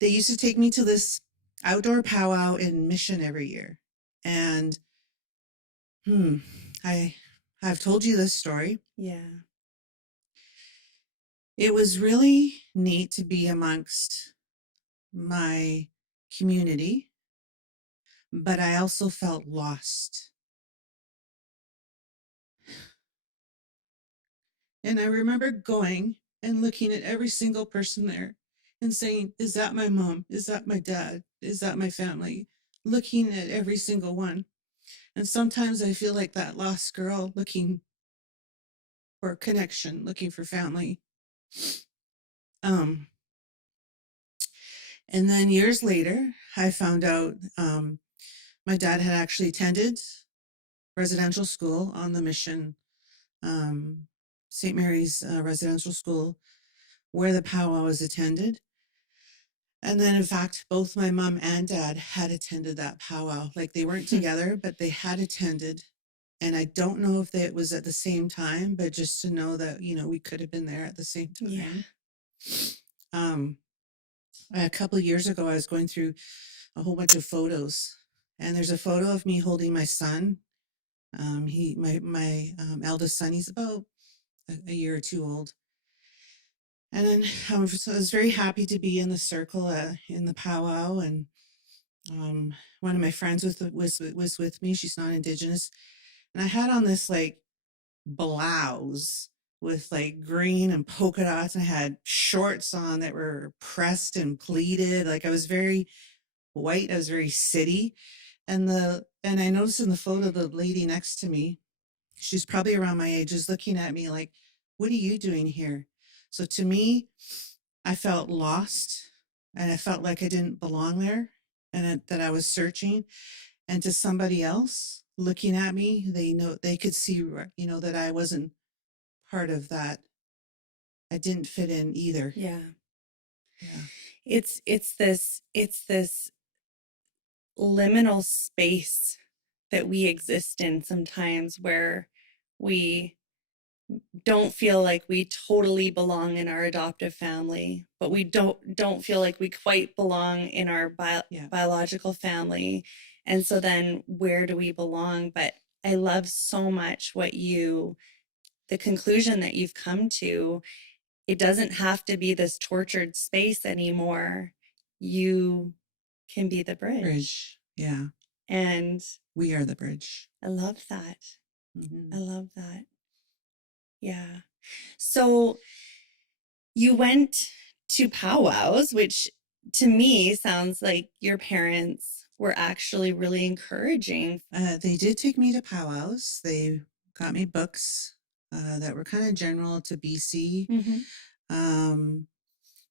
they used to take me to this outdoor powwow in Mission every year. And I've told you this story. Yeah. It was really neat to be amongst my community, but I also felt lost. And I remember going and looking at every single person there and saying, is that my mom? Is that my dad? Is that my family? Looking at every single one. And sometimes I feel like that lost girl looking for connection, looking for family. And then years later, I found out my dad had actually attended residential school on the Mission, St. Mary's residential school, where the powwow was attended. And then, in fact, both my mom and dad had attended that powwow. Like, they weren't together, but they had attended. And I don't know if it was at the same time, but just to know that, you know, we could have been there at the same time. A couple of years ago, I was going through a whole bunch of photos, and there's a photo of me holding my son. My eldest son, he's about a year or two old. And then I was very happy to be in the circle in the powwow, and one of my friends was with me. She's not Indigenous, and I had on this like blouse with like green and polka dots, and I had shorts on that were pressed and pleated. Like, I was very white. I was very city. And I noticed in the photo, the lady next to me, she's probably around my age, is looking at me like, what are you doing here? So to me, I felt lost, and I felt like I didn't belong there, and that I was searching. And to somebody else looking at me, they could see, you know, that I wasn't part of that. I didn't fit in either. Yeah. Yeah. It's this liminal space that we exist in sometimes, where we don't feel like we totally belong in our adoptive family, but we don't feel like we quite belong in our biological family. And so then where do we belong? But I love so much the conclusion that you've come to. It doesn't have to be this tortured space anymore. You can be the bridge. Yeah. And we are the bridge. I love that. Mm-hmm. I love that. Yeah. So you went to powwows, which to me sounds like your parents were actually really encouraging. They did take me to powwows. They got me books that were kind of general to BC.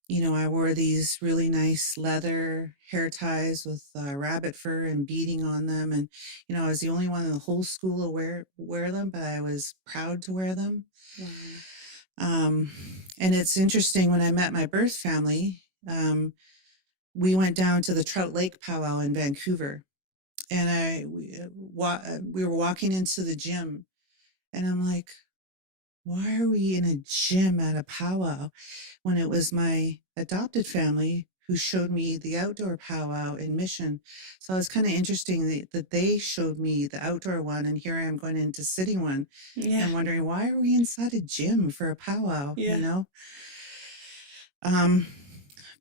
You know, I wore these really nice leather hair ties with rabbit fur and beading on them. And, you know, I was the only one in the whole school to wear them, but I was proud to wear them. Wow. And it's interesting, when I met my birth family, we went down to the Trout Lake powwow in Vancouver, and we were walking into the gym, and I'm like, why are we in a gym at a powwow, when it was my adopted family who showed me the outdoor powwow in Mission? So it was kind of interesting that they showed me the outdoor one, and here I am going into city one, and wondering, why are we inside a gym for a powwow? You know?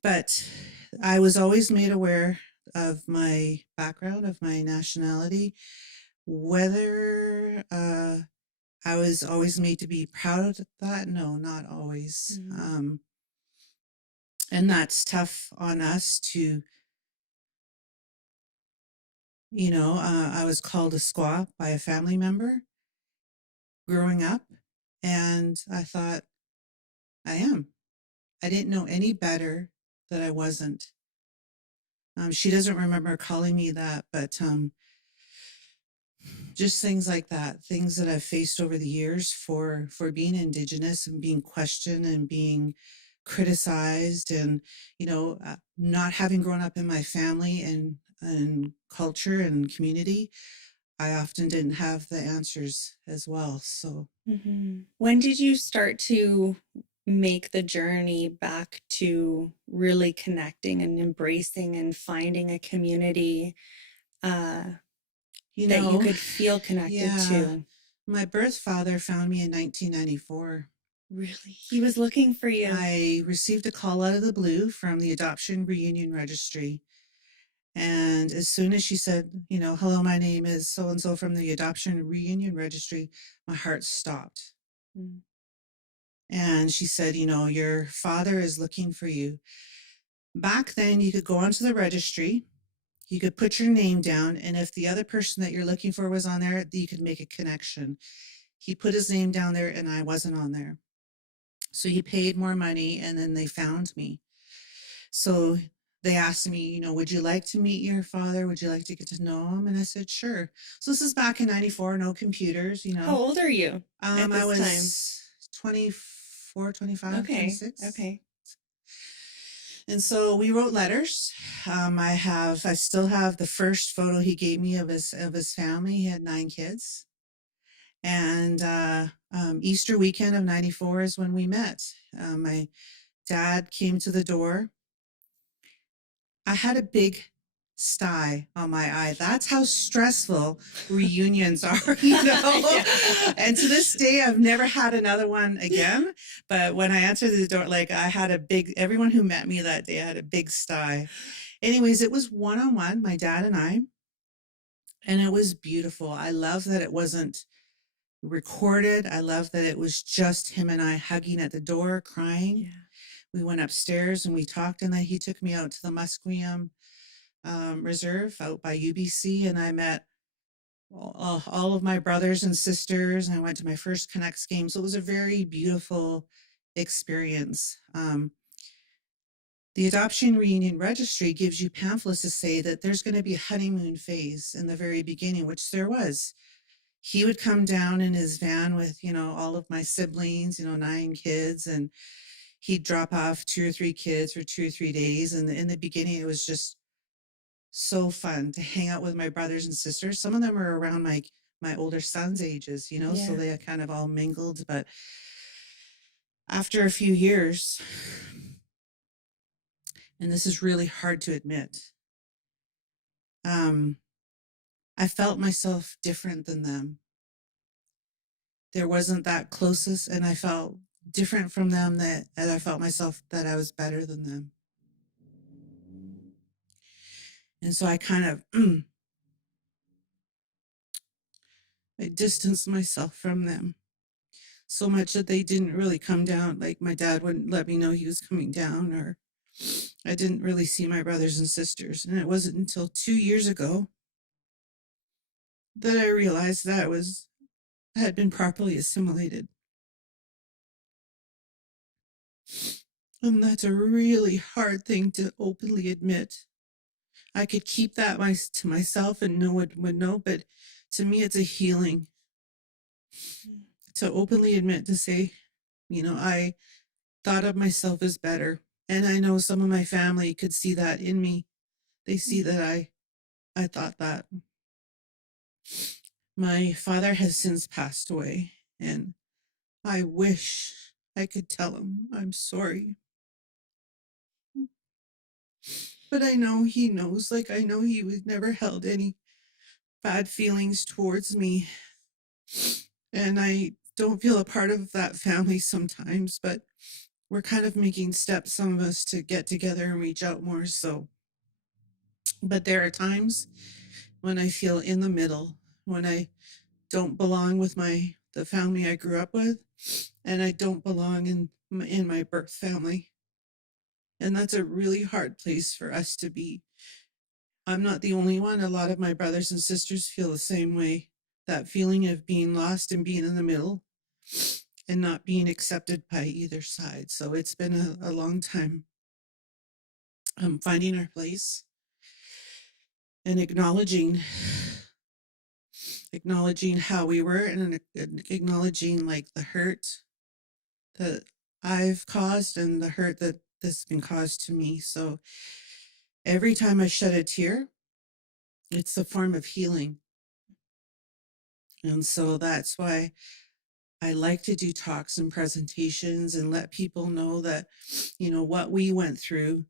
But I was always made aware of my background, of my nationality. Whether I was always made to be proud of that, no, not always. And that's tough on us to, I was called a squaw by a family member growing up, and I thought, I am. I didn't know any better that I wasn't. She doesn't remember calling me that, but just things like that, things that I've faced over the years for being Indigenous and being questioned and being criticized, and not having grown up in my family and culture and community, I often didn't have the answers as well. So When did you start to make the journey back to really connecting and embracing and finding a community that you could feel connected to? My birth father found me in 1994. Really? He was looking for you. I received a call out of the blue from the Adoption Reunion Registry. And as soon as she said, hello, my name is so-and-so from the Adoption Reunion Registry, my heart stopped. And she said, your father is looking for you. Back then, you could go onto the registry, you could put your name down, and if the other person that you're looking for was on there, you could make a connection. He put his name down there, and I wasn't on there. So he paid more money, and then they found me. So they asked me, would you like to meet your father? Would you like to get to know him? And I said, sure. So this is back in 94, no computers, How old are you at this I was time? 24, 25, Okay. 26. Okay. And so we wrote letters. I still have the first photo he gave me of his family. He had 9 kids. And Easter weekend of 94 is when we met. My dad came to the door. I had a big sty on my eye. That's how stressful reunions are, Yeah. And to this day, I've never had another one again. But when I answered the door, I had everyone who met me that day had a big sty. Anyways, it was one-on-one, my dad and I, and it was beautiful. I love that it wasn't recorded. I love that it was just him and I hugging at the door, crying. Yeah. We went upstairs and we talked, and then he took me out to the Musqueam Reserve out by UBC, and I met all of my brothers and sisters, and I went to my first Canucks game. So it was a very beautiful experience. The Adoption Reunion Registry gives you pamphlets to say that there's going to be a honeymoon phase in the very beginning, which there was. He would come down in his van with, all of my siblings, 9 kids, and he'd drop off 2 or 3 kids for 2 or 3 days. And in the beginning, it was just so fun to hang out with my brothers and sisters. Some of them were around my older son's ages, so they had kind of all mingled. But after a few years, and this is really hard to admit, I felt myself different than them. There wasn't that closest, and I felt different from them, that I felt myself that I was better than them. And so I kind of I distanced myself from them so much that they didn't really come down. Like, my dad wouldn't let me know he was coming down, or I didn't really see my brothers and sisters. And it wasn't until 2 years ago that I realized that I had been properly assimilated. And that's a really hard thing to openly admit. I could keep that to myself and no one would know, but to me, it's a healing to openly admit, to say, I thought of myself as better. And I know some of my family could see that in me. They see that I thought that. My father has since passed away, and I wish I could tell him I'm sorry. But I know he knows. I know he was never held any bad feelings towards me. And I don't feel a part of that family sometimes, but we're kind of making steps, some of us, to get together and reach out more. So, but there are times when I feel in the middle, when I don't belong with the family I grew up with, and I don't belong in my birth family. And that's a really hard place for us to be. I'm not the only one. A lot of my brothers and sisters feel the same way. That feeling of being lost and being in the middle and not being accepted by either side. So it's been a long time finding our place and acknowledging how we were, and acknowledging like the hurt that I've caused and the hurt that's been caused to me. So every time I shed a tear, it's a form of healing. And so that's why I like to do talks and presentations and let people know that, what we went through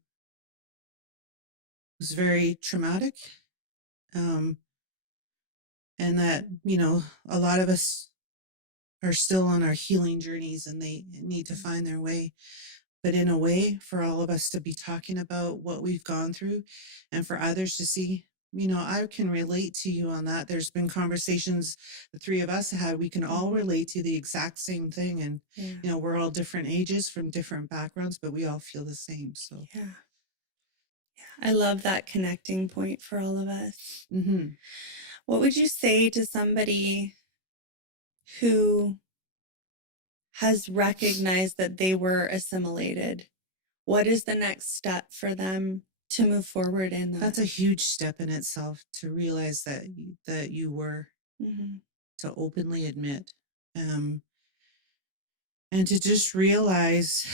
was very traumatic. And that, a lot of us are still on our healing journeys and they need to find their way. But in a way, for all of us to be talking about what we've gone through and for others to see, I can relate to you on that. There's been conversations the three of us had. We can all relate to the exact same thing. And, we're all different ages from different backgrounds, but we all feel the same. So, Yeah. I love that connecting point for all of us. mm-hmm. What would you say to somebody who has recognized that they were assimilated? What is the next step for them to move forward in that? That's a huge step in itself, to realize that you were, to openly admit, and to just realize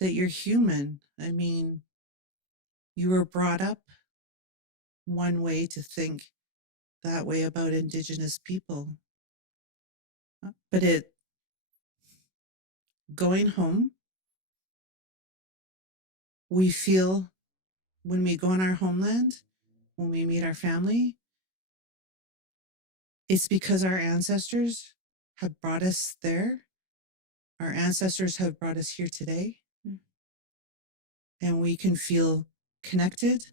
that you're human. I mean, you were brought up one way to think that way about Indigenous people. But going home, we feel when we go in our homeland, when we meet our family, it's because our ancestors have brought us there. Our ancestors have brought us here today. And we can feel connected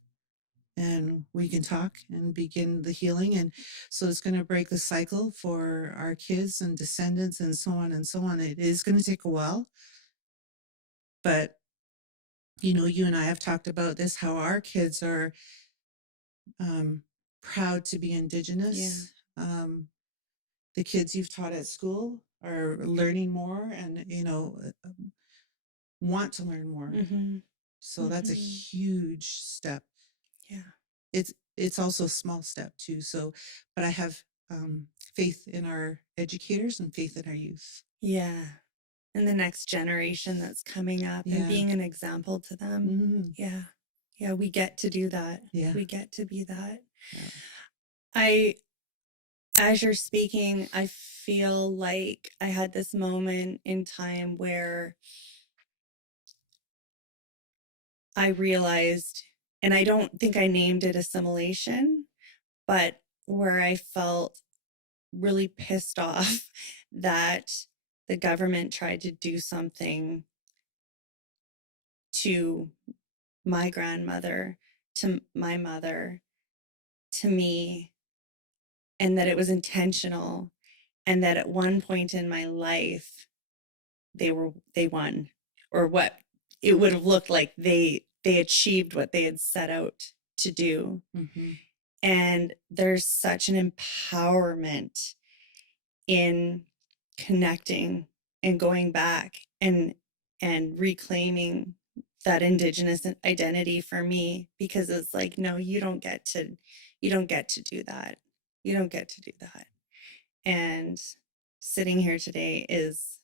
and we can talk and begin the healing. And so it's going to break the cycle for our kids and descendants and so on and so on. It is going to take a while. But, you and I have talked about this, how our kids are proud to be Indigenous. Yeah. The kids you've taught at school are learning more and, want to learn more. So that's a huge step. Yeah. It's also a small step too. So, but I have faith in our educators and faith in our youth. Yeah. And the next generation that's coming up and being an example to them. Yeah. Yeah. We get to do that. Yeah. We get to be that. Yeah. As you're speaking, I feel like I had this moment in time where I realized, and I don't think I named it assimilation, but where I felt really pissed off that the government tried to do something to my grandmother, to my mother, to me, and that it was intentional, and that at one point in my life they won, or what it would have looked like they achieved what they had set out to do. And there's such an empowerment in connecting and going back and reclaiming that Indigenous identity for me, because it's like, no, you don't get to do that. You don't get to do that. And sitting here today is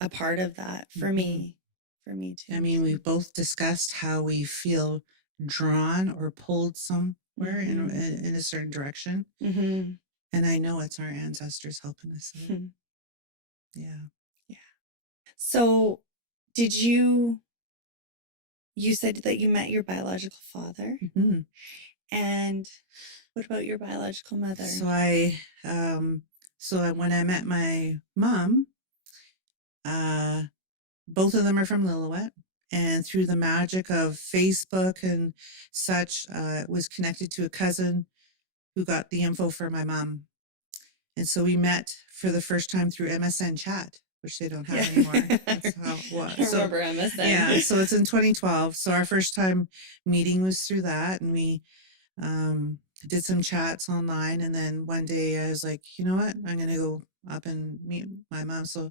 a part of that for me too. I mean, we've both discussed how we feel drawn or pulled somewhere in a certain direction. And I know it's our ancestors helping us out. Yeah. Yeah. So you said that you met your biological father. And what about your biological mother? So when I met my mom, both of them are from Lillooet, and through the magic of Facebook and such, was connected to a cousin who got the info for my mom. And so we met for the first time through MSN chat, which they don't have anymore. That's how it was. I remember MSN. Yeah, so it's in 2012. So our first time meeting was through that, and we did some chats online. And then one day I was like, you know what? I'm gonna go up and meet my mom. So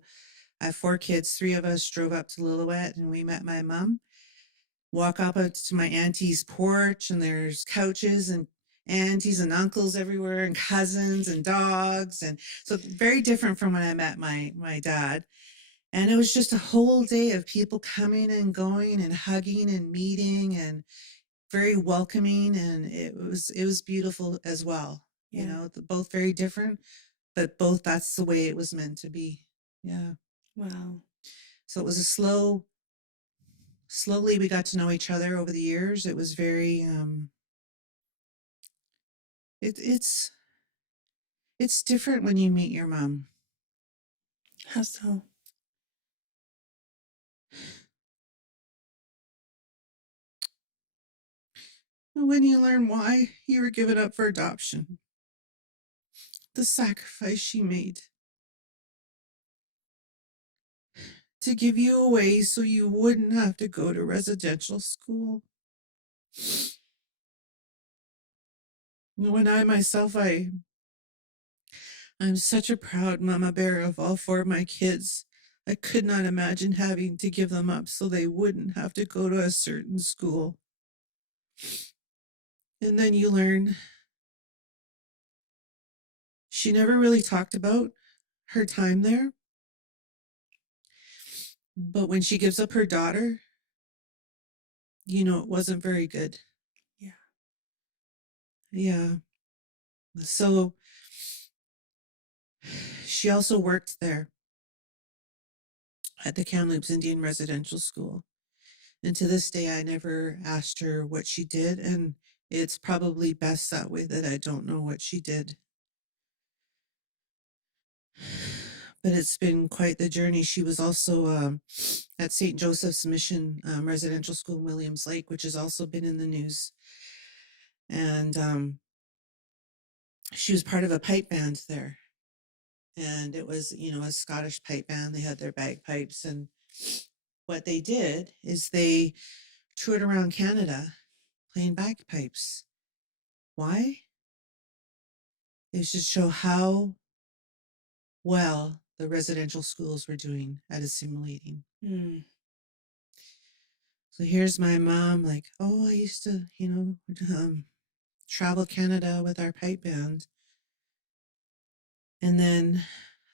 I have 4 kids. 3 of us drove up to Lillooet, and we met my mom. Walk up to my auntie's porch, and there's couches and aunties and uncles everywhere, and cousins and dogs, and so very different from when I met my dad. And it was just a whole day of people coming and going and hugging and meeting, and very welcoming, and it was beautiful as well. You know, both very different, but both, that's the way it was meant to be. Yeah. Wow. So it was a slowly we got to know each other over the years. It was very it's different when you meet your mom. How so? When you learn why you were given up for adoption, the sacrifice she made to give you away so you wouldn't have to go to residential school. When I myself, I'm such a proud mama bear of all 4 of my kids. I could not imagine having to give them up so they wouldn't have to go to a certain school. And then you learn she never really talked about her time there. But when she gives up her daughter, you know, it wasn't very good. Yeah. Yeah. So she also worked there at the Kamloops Indian Residential School. And to this day, I never asked her what she did. And it's probably best that way, that I don't know what she did. But it's been quite the journey. She was also at St. Joseph's Mission Residential School in Williams Lake, which has also been in the news. And she was part of a pipe band there. And it was, you know, a Scottish pipe band. They had their bagpipes. And what they did is they toured around Canada playing bagpipes. Why? It was to show how well the residential schools were doing at assimilating. So here's my mom, like, oh, I used to, you know, travel Canada with our pipe band. And then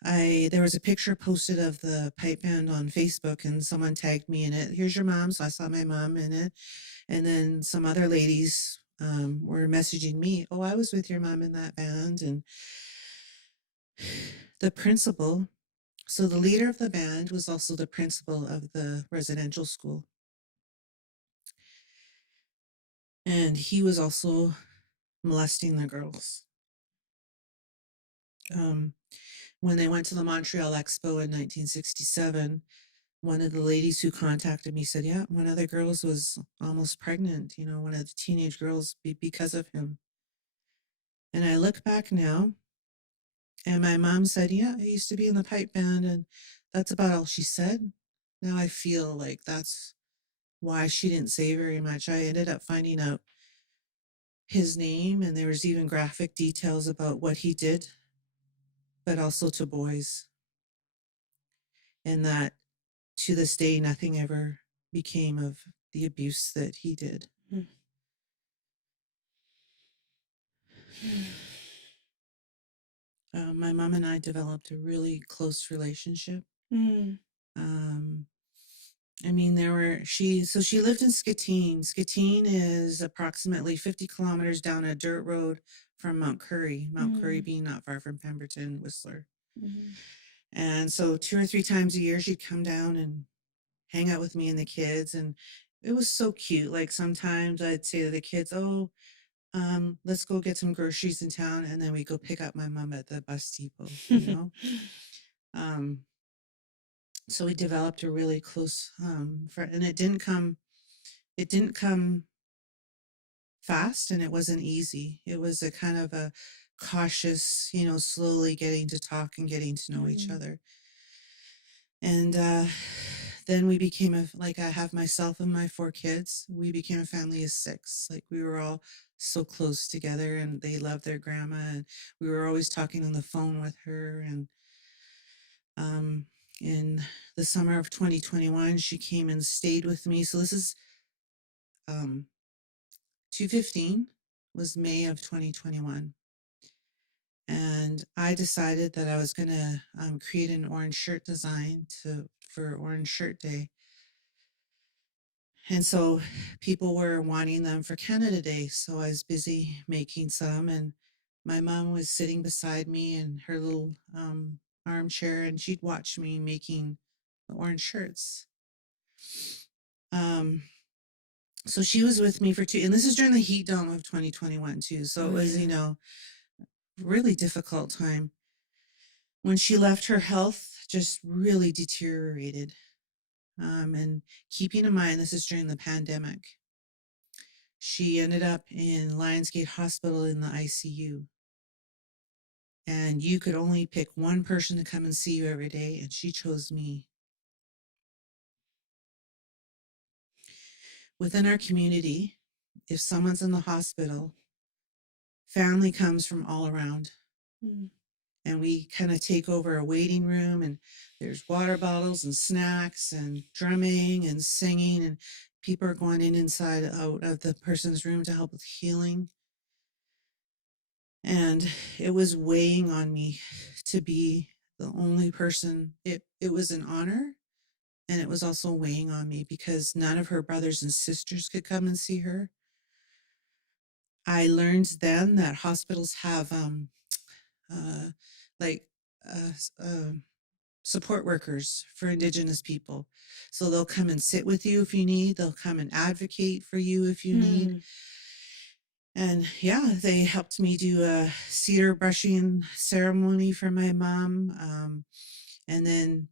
there was a picture posted of the pipe band on Facebook, and someone tagged me in it. Here's your mom. So I saw my mom in it. And then some other ladies were messaging me, oh, I was with your mom in that band. And the principal, so the leader of the band was also the principal of the residential school. And he was also molesting the girls. When they went to the Montreal Expo in 1967, one of the ladies who contacted me said, yeah, one of the girls was almost pregnant, you know, one of the teenage girls, because of him. And I look back now, and my mom said, yeah, I used to be in the pipe band, and that's about all she said. Now I feel like that's why she didn't say very much. I ended up finding out his name, and there was even graphic details about what he did, but also to boys. And that to this day, nothing ever became of the abuse that he did. My mom and I developed a really close relationship. I mean, she lived in Skatine. Skatine is approximately 50 kilometers down a dirt road from Mount Currie being not far from Pemberton, Whistler. And so 2 or 3 times a year, she'd come down and hang out with me and the kids. And it was so cute. Like sometimes I'd say to the kids, oh, let's go get some groceries in town. And then we go pick up my mom at the bus depot, you know? So we developed a really close friend, and it didn't come fast and it wasn't easy. It was a kind of a cautious, slowly getting to talk and getting to know each other. And then we became I have myself and my 4 kids. We became a family of 6. Like, we were all so close together, and they loved their grandma, and we were always talking on the phone with her. And in the summer of 2021, she came and stayed with me. So this is 215 was May of 2021. And I decided that I was going to create an orange shirt design for Orange Shirt Day. And so people were wanting them for Canada Day. So I was busy making some, and my mom was sitting beside me in her little armchair, and she'd watch me making the orange shirts. So she was with me for 2, and this is during the heat dome of 2021 too. So it was, really difficult time. When she left, her health just really deteriorated. And keeping in mind, this is during the pandemic. She ended up in Lionsgate Hospital in the ICU. And you could only pick one person to come and see you every day, and she chose me. Within our community, if someone's in the hospital, family comes from all around. And we kind of take over a waiting room, and there's water bottles and snacks and drumming and singing, and people are going inside out of the person's room to help with healing. And it was weighing on me to be the only person. It was an honor, and it was also weighing on me because none of her brothers and sisters could come and see her. I learned then that hospitals have support workers for Indigenous people. So they'll come and sit with you if you need. They'll come and advocate for you if you need. And yeah, they helped me do a cedar brushing ceremony for my mom. And then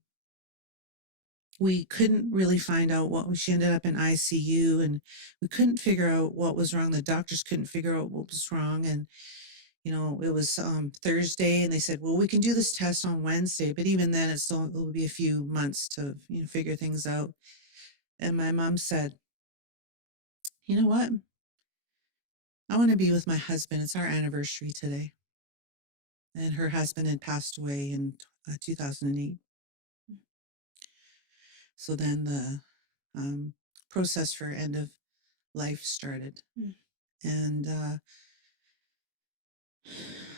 we couldn't really find out she ended up in ICU, and we couldn't figure out what was wrong. The doctors couldn't figure out what was wrong. And it was Thursday, and they said, well, we can do this test on Wednesday, but even then it will be a few months to figure things out. And my mom said, you know what? I want to be with my husband. It's our anniversary today. And her husband had passed away in 2008. So then the process for end of life started. And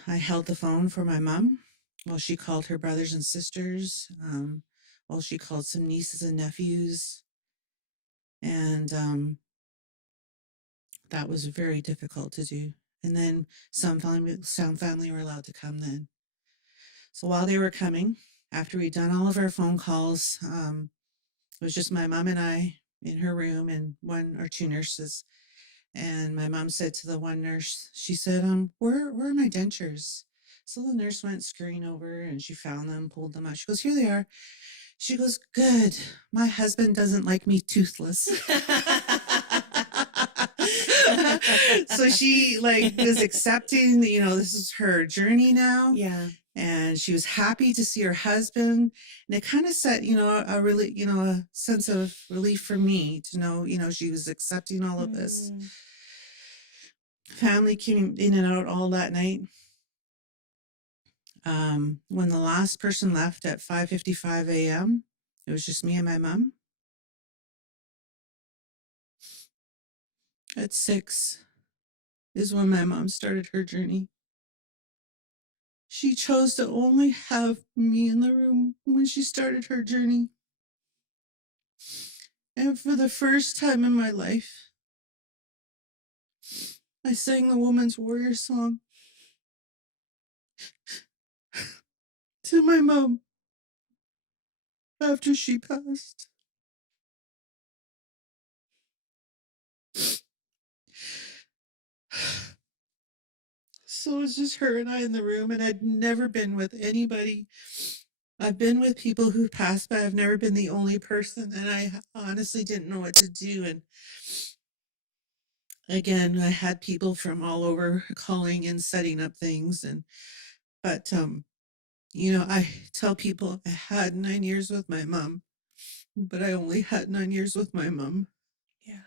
I held the phone for my mom while she called her brothers and sisters, while she called some nieces and nephews. And that was very difficult to do. And then some family were allowed to come then. So while they were coming, after we'd done all of our phone calls, it was just my mom and I in her room, and 1 or 2 nurses. And my mom said to the one nurse, she said, where are my dentures? So the nurse went scurrying over, and she found them, pulled them out. She goes, here they are. She goes, good. My husband doesn't like me toothless. So she was accepting, this is her journey now. Yeah. And she was happy to see her husband. And it kind of set, a really, a sense of relief for me to know, she was accepting all of this. Family came in and out all that night. When the last person left at 5:55 a.m., it was just me and my mom. At 6 is when my mom started her journey. She chose to only have me in the room when she started her journey. And for the first time in my life, I sang the Woman's Warrior song to my mom after she passed. So it's just her and I in the room, and I'd never been with anybody. I've been with people who passed, but I've never been the only person, and I honestly didn't know what to do. And again, I had people from all over calling and setting up things, but I tell people I had 9 years with my mom, but I only had 9 years with my mom. Yeah.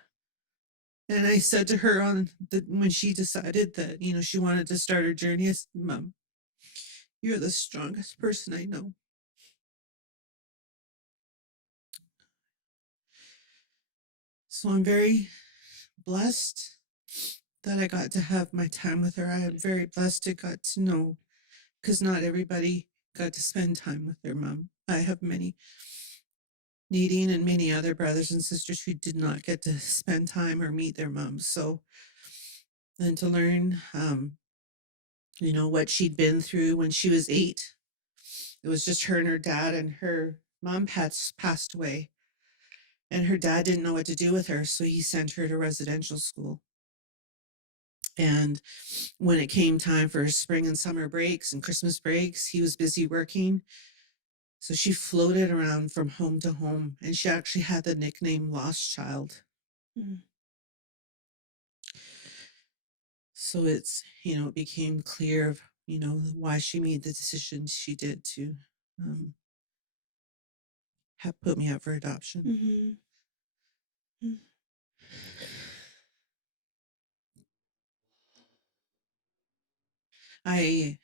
And I said to her when she decided that, she wanted to start her journey, I said, Mom, you're the strongest person I know. So I'm very blessed that I got to have my time with her. I am very blessed to got to know, because not everybody got to spend time with their mom. I have Nadine and many other brothers and sisters who did not get to spend time or meet their moms. So, and to learn, what she'd been through when she was 8. It was just her and her dad, and her mom passed away. And her dad didn't know what to do with her, so he sent her to residential school. And when it came time for spring and summer breaks and Christmas breaks, he was busy working. So she floated around from home to home, and she actually had the nickname Lost Child. Mm. So it became clear of, why she made the decision she did to have put me up for adoption. Mm-hmm. Mm. I,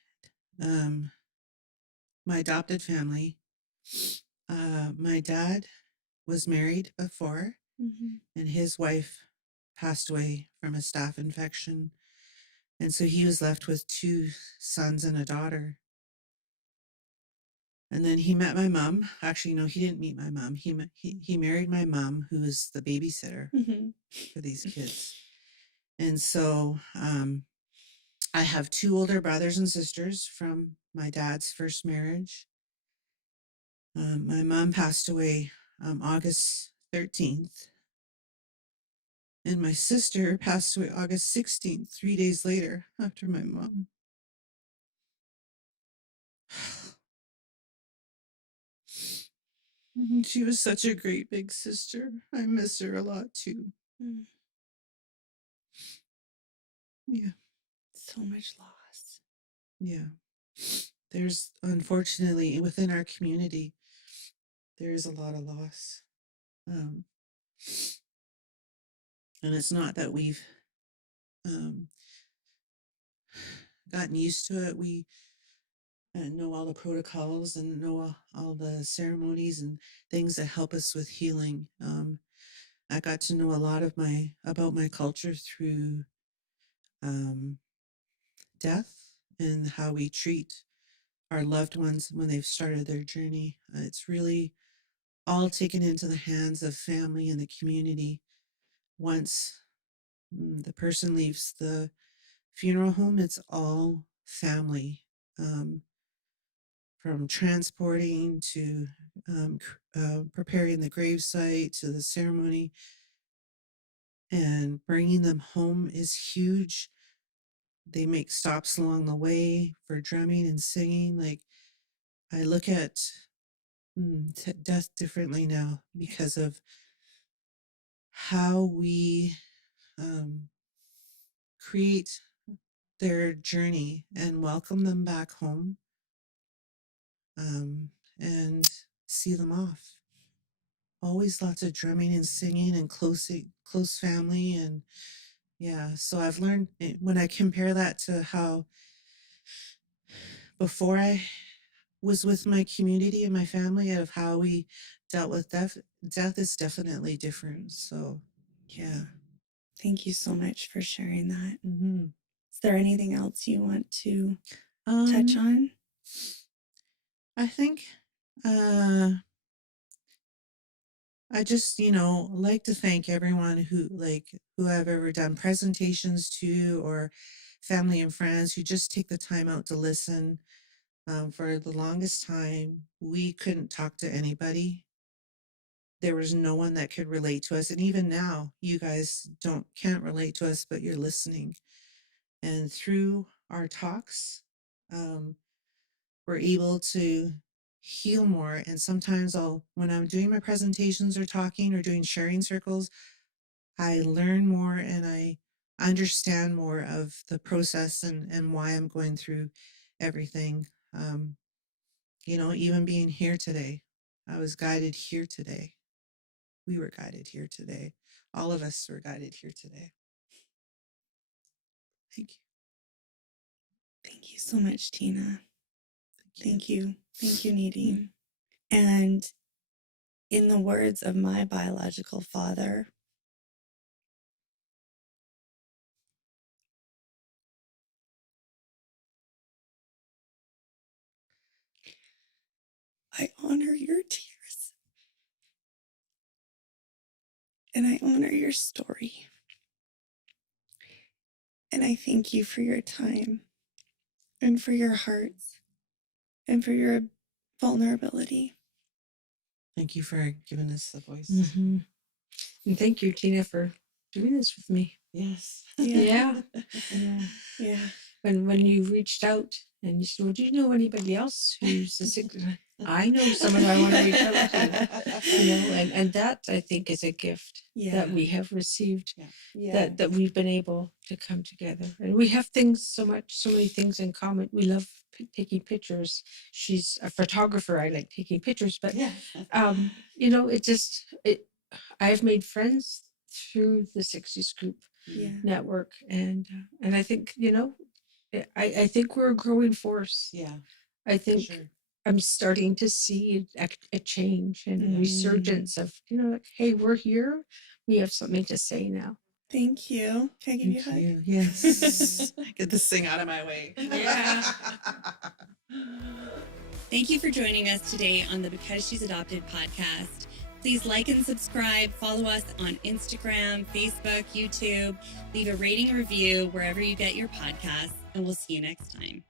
my adopted family, my dad was married before, Mm-hmm. and his wife passed away from a staph infection. And so he was left with 2 sons and a daughter. And then he met my mom. Actually, no, he didn't meet my mom. He married my mom, who was the babysitter Mm-hmm. for these kids. And so I have 2 older brothers and sisters from my dad's first marriage. My mom passed away August 13th. And my sister passed away August 16th, 3 days later after my mom. She was such a great big sister. I miss her a lot too. Mm. Yeah. So much loss. Yeah. There's, unfortunately, within our community, there's a lot of loss. And it's not that we've gotten used to it. We know all the protocols and know all the ceremonies and things that help us with healing. I got to know a lot about my culture through death and how we treat our loved ones when they've started their journey. It's really all taken into the hands of family and the community. Once the person leaves the funeral home, it's all family, from transporting to preparing the gravesite to the ceremony, and bringing them home is huge. They make stops along the way for drumming and singing. Like, I look at death differently now because of how we create their journey and welcome them back home, and see them off. Always lots of drumming and singing and close family. And yeah, so I've learned, when I compare that to how before I was with my community and my family, of how we dealt with death is definitely different. So yeah. Thank you so much for sharing that. Mm-hmm. Is there anything else you want to touch on? I think I just, like to thank everyone who I've ever done presentations to, or family and friends who just take the time out to listen. For the longest time, we couldn't talk to anybody. There was no one that could relate to us. And even now, you guys can't relate to us, but you're listening. And through our talks, we're able to heal more. And sometimes when I'm doing my presentations or talking or doing sharing circles, I learn more, and I understand more of the process and why I'm going through everything. Even being here today, I was guided here today. We were guided here today. All of us were guided here today. Thank you. Thank you so much, Tina. Thank you. Thank you, Nadine. And in the words of my biological father, I honor your tears and I honor your story. And I thank you for your time and for your hearts and for your vulnerability. Thank you for giving us the voice. Mm-hmm. And thank you, Tina, for doing this with me. Yes. Yeah. Yeah. When you reached out and you said, well, do you know anybody else who's a sick? I know someone I want to reach out to. And that I think is a gift that we have received, that we've been able to come together. And we have so many things in common. We love taking pictures. She's a photographer. I like taking pictures, but I've made friends through the 60s group network, and I think I think we're a growing force. Yeah. I think I'm starting to see a change and a resurgence of like, hey, we're here. We have something to say now. Thank you. Can I give you a hug? Yes. Get this thing out of my way. Yeah. Thank you for joining us today on the Because She's Adopted podcast. Please like and subscribe, follow us on Instagram, Facebook, YouTube, leave a rating or review wherever you get your podcasts, and we'll see you next time.